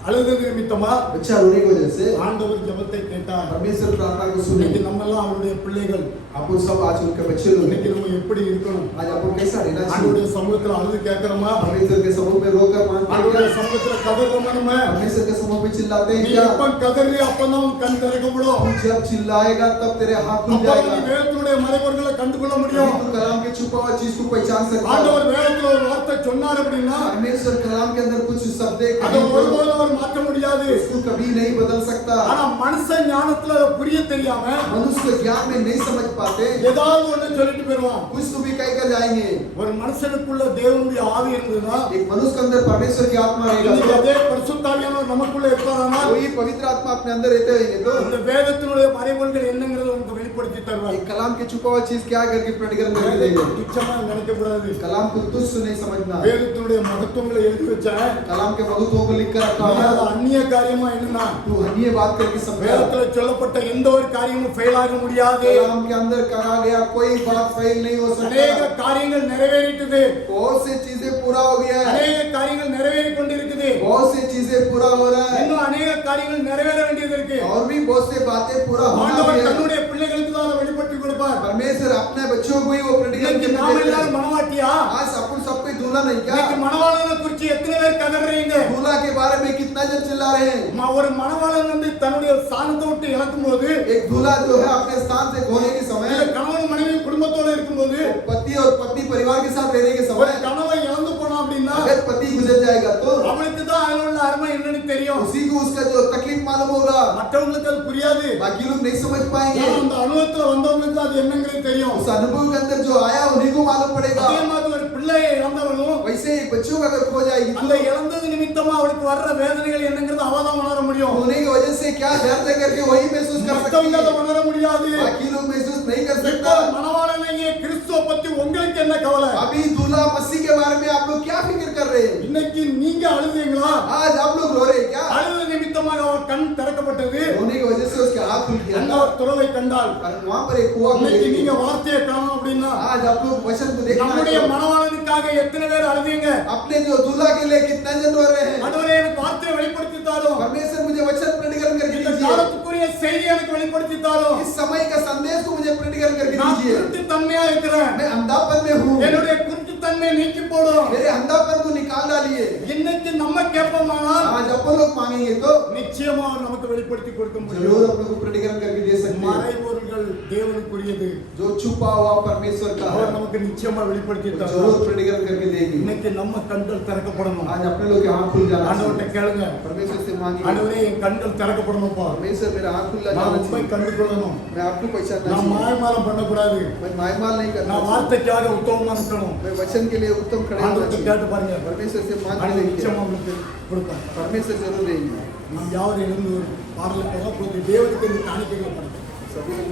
அழுதது நிமித்தமா बच्चा रोने की वजह से ஆண்டவர் ஜெபத்தை கேட்டார். परमेश्वर प्रार्थना को सुने। இன்னைக்கு நம்ம எல்லாம் அவருடைய பிள்ளைகள். आप लोग सब आज उनके बच्चे लोग இன்னைக்கு हैं। நம்ம எப்படி இருக்கணும்? आज आपको कैसा रहना चाहिए? ஆண்டவருடைய சமூகத்துல அழுது கேட்கிறோமா? परमेश्वर के समूह में रोकर मांगते हैं ஆண்டவருடைய क्या? சமூகத்துல கதறோமா நம்ம? परमेश्वर के समूह में चिल्लाते हैं நீ क्या? எப்ப கதறி அப்பதான் உன் கண் திறக்கப்படும். तू जब चिल्लाएगा तब तेरे हाथ खुल அப்பதான் நீ जाएगा। வேதத்தினுடைய மறைபொருள்களை கண்டுகொள்ள முடியும். तू कलाम के छुपा हुआ चीज को पहचान सकता है। ஆண்டவர் வேதத்துல ஒரு வார்த்தை சொன்னார் அப்படின்னா परमेश्वर कलाम के अंदर कुछ शब्द है, அதை ஒருபோதும் அவர் மாற்ற முடியாது. उसको कभी नहीं बदल सकता। ஆனா மனுஷ ஞானத்துல அதை புரிய தெரியாம मनुष्य के ज्ञान में नहीं समझ पाते, ஏதாவது ஒண்ணு சொல்லிட்டு போயிடுவான். कुछ तो भी कह कर जाएंगे। ஒரு மனுஷனுக்குள்ள தேவனுடைய ஆவி இருந்ததுன்னா एक मनुष्य के अंदर परमेश्वर की आत्मा இன்னைக்கு रहेगा, அதே பரிசுத்தாவியானவர் நமக்குள்ள இருப்பாரானா वही पवित्र आत्मा अपने अंदर रहते होंगे तो இந்த வேதத்தினுடைய மறைபொருள்கள் என்னங்கிறத உங்களுக்கு வெளிப்படுத்தி தருவார். एक कलाम के छुपा हुआ चीज क्या करके प्रकट करके देगा। நிச்சயமா நினைக்க கூடாது. कलाम को तुच्छ नहीं समझना। வேதத்தினுடைய மகத்துவங்களை எழுதி வச்சேன். कलाम के महत्वों को लिख कर रखा நீ அதை है, அந்நிய காரியமா என்னன்னா तू अन्य बात करके समझा। வேதத்துல சொல்லப்பட்ட எந்த ஒரு காரியமும் ஃபெயில் ஆக முடியாது. कलाम के अंदर कहा गया कोई बात फेल नहीं हो அநேக सकता। காரியங்கள் நிறைவேறிட்டது. बहुत सी चीजें पूरा हो गया है, அநேக காரியங்கள் நிறைவேறி கொண்டிருக்குது. बहुत सी चीजें पूरा हो रहा है, இன்னும் அநேக காரியங்கள் நிறைவேற வேண்டியது இருக்கு. और भी बहुत सी बातें पूरा होना ஆண்டவர் भी है। தன்னுடைய பிள்ளைகளுக்கு தான் அதை வெளிப்படுத்தி கொடுப்பார். परमेश्वर अपने बच्चों को ही वो प्रकट இன்னைக்கு करके நாம देते எல்லாரும் हैं। மனவாட்டியா? आज अपन सब कोई दूल्हा नहीं இன்னைக்கு क्या? மணவாளனை குறித்து எத்தனை பேர் கதறீங்க? दूल्हा के बारे में कितना जन चिल्ला रहे हैं? ஒரு மணவாளன் வந்து தன்னுடைய சாணத்தை விட்டு இழக்கும் போது, एक दूल्हा जो है अपने स्थान से खोने के இல்ல समय, கணவன் மனைவி குடும்பத்தோட இருக்கும்போது पति और पत्नी परिवार के साथ रहने के ஒரு समय கணவன் இழந்து போனான் அப்படின்னா अगर पति गुजर जाएगा तो அவனுக்கு தான் அதுல உள்ள அருமை என்னன்னு தெரியும். उसी को उसका जो तकलीफ मालूम होगा, மற்றவங்களுக்கு அது புரியாது. बाकी लोग नहीं समझ पाएंगे। ஏன்னா அந்த அனுபவத்துல வந்தவங்களுக்கு அது என்னங்கிறது தெரியும். उस अनुभव के अंदर जो आया उन्हीं को मालूम पड़ेगा। அதே மாதிரி ஒரு பிள்ளையை இழந்தவனும் वैसे एक बच्चों का अगर खो जाएगी அந்த तो இழந்தது நிமித்தமா அவனுக்கு வர்ற வேதனைகள் என்னங்கிறது அவதான் உணர முடியும். होने की वजह से क्या दर्द है करके वही महसूस कर सकती மற்றவங்க அதை है, உணர முடியாது. बाकी लोग महसूस नहीं कर இப்போ सकता। மணவாளனையே கிறிஸ்துவ பத்தி உங்களுக்கு என்ன கவலை? अभी दूल्हा मसीह के बारे में आप लोग क्या फिक्र कर रहे हैं? இன்னைக்கு நீங்க அழுதீங்களா? आज आप लोग रो रहे हैं क्या? அழுது நிமித்தமாக அவர் கண் திறக்கப்பட்டது. रोने की वजह से उसके हाथ खुल गया, அங்க ஒரு துறவை கண்டால் और वहां पर एक कुआं இன்னைக்கு खुलेगी। நீங்க வார்த்தையை காணோம் அப்படின்னா आज आप लोग वचन को देखना நம்முடைய है, மணவாளனுக்காக எத்தனை பேர் அழுதீங்க? अपने जो दूल्हा के लिए कितना जन रो रहे हैं? ஆண்டவரே எனக்கு வார்த்தையை வெளிப்படுத்தி தாரும். परमेश्वर मुझे वचन प्रकट करके இந்த दीजिए, காலத்துக்குரிய செய்தி எனக்கு வெளிப்படுத்தி தாரும். इस समय का संदेश को मुझे प्रकट करके நான் दीजिए। குருட்டு தன்மையா இருக்கிறேன். मैं अंधापन में हूँ, என்னுடைய குருட்டு தன்மை நீக்கி போடும். मेरे अंधापन को निकाल डालिए। இன்னைக்கு நம்ம கேட்போமானால் आज अपन लोग मांगेंगे तो நிச்சயமா அவர் நமக்கு வெளிப்படுத்தி கொடுக்க முடியும். जरूर अपन को प्रकट करके दे सकते हैं। மறைபொருள்கள் தேவனுக்குரியது. जो छुपा हुआ परमेश्वर का அவர் है, நமக்கு நிச்சயமா வெளிப்படுத்தி वो தருவார். जरूर प्रकट करके देगी। இன்னைக்கு நம்ம கண்கள் திறக்கப்படணும். आज अपने लोग के आँख खुल जाना ஆண்டவர்கிட்ட चाहिए। கேளுங்க. परमेश्वर से मांगिए, ஆண்டவரே என் கண்கள் திறக்கப்படணும்ப்பா. परमेश्वर मेरा आँख खुल நான் जाना உண்மை चाहिए, கண்டு கொள்ளணும். मैं आपको पहचानना நான் चाहिए, மாயமாலம் பண்ணக்கூடாது. मैं मायमाल नहीं करना நான் चाहिए, வார்த்தைக்காக உத்தமமா இருக்கணும். मैं वचन के लिए उत्तम खड़े होना ஆண்டவர்கிட்ட चाहिए। கேட்டு பாருங்க. परमेश्वर से मांग के ஆண்டவர் देखिए, நிச்சயமா உங்களுக்கு கொடுப்பார். परमेश्वर जरूर देगी। நாம் யாரும் எழுந்து ஒரு பாடலுக்காக போய் தேவனுக்கு இந்த காணிக்கைகளை பண்ணுறோம். सभी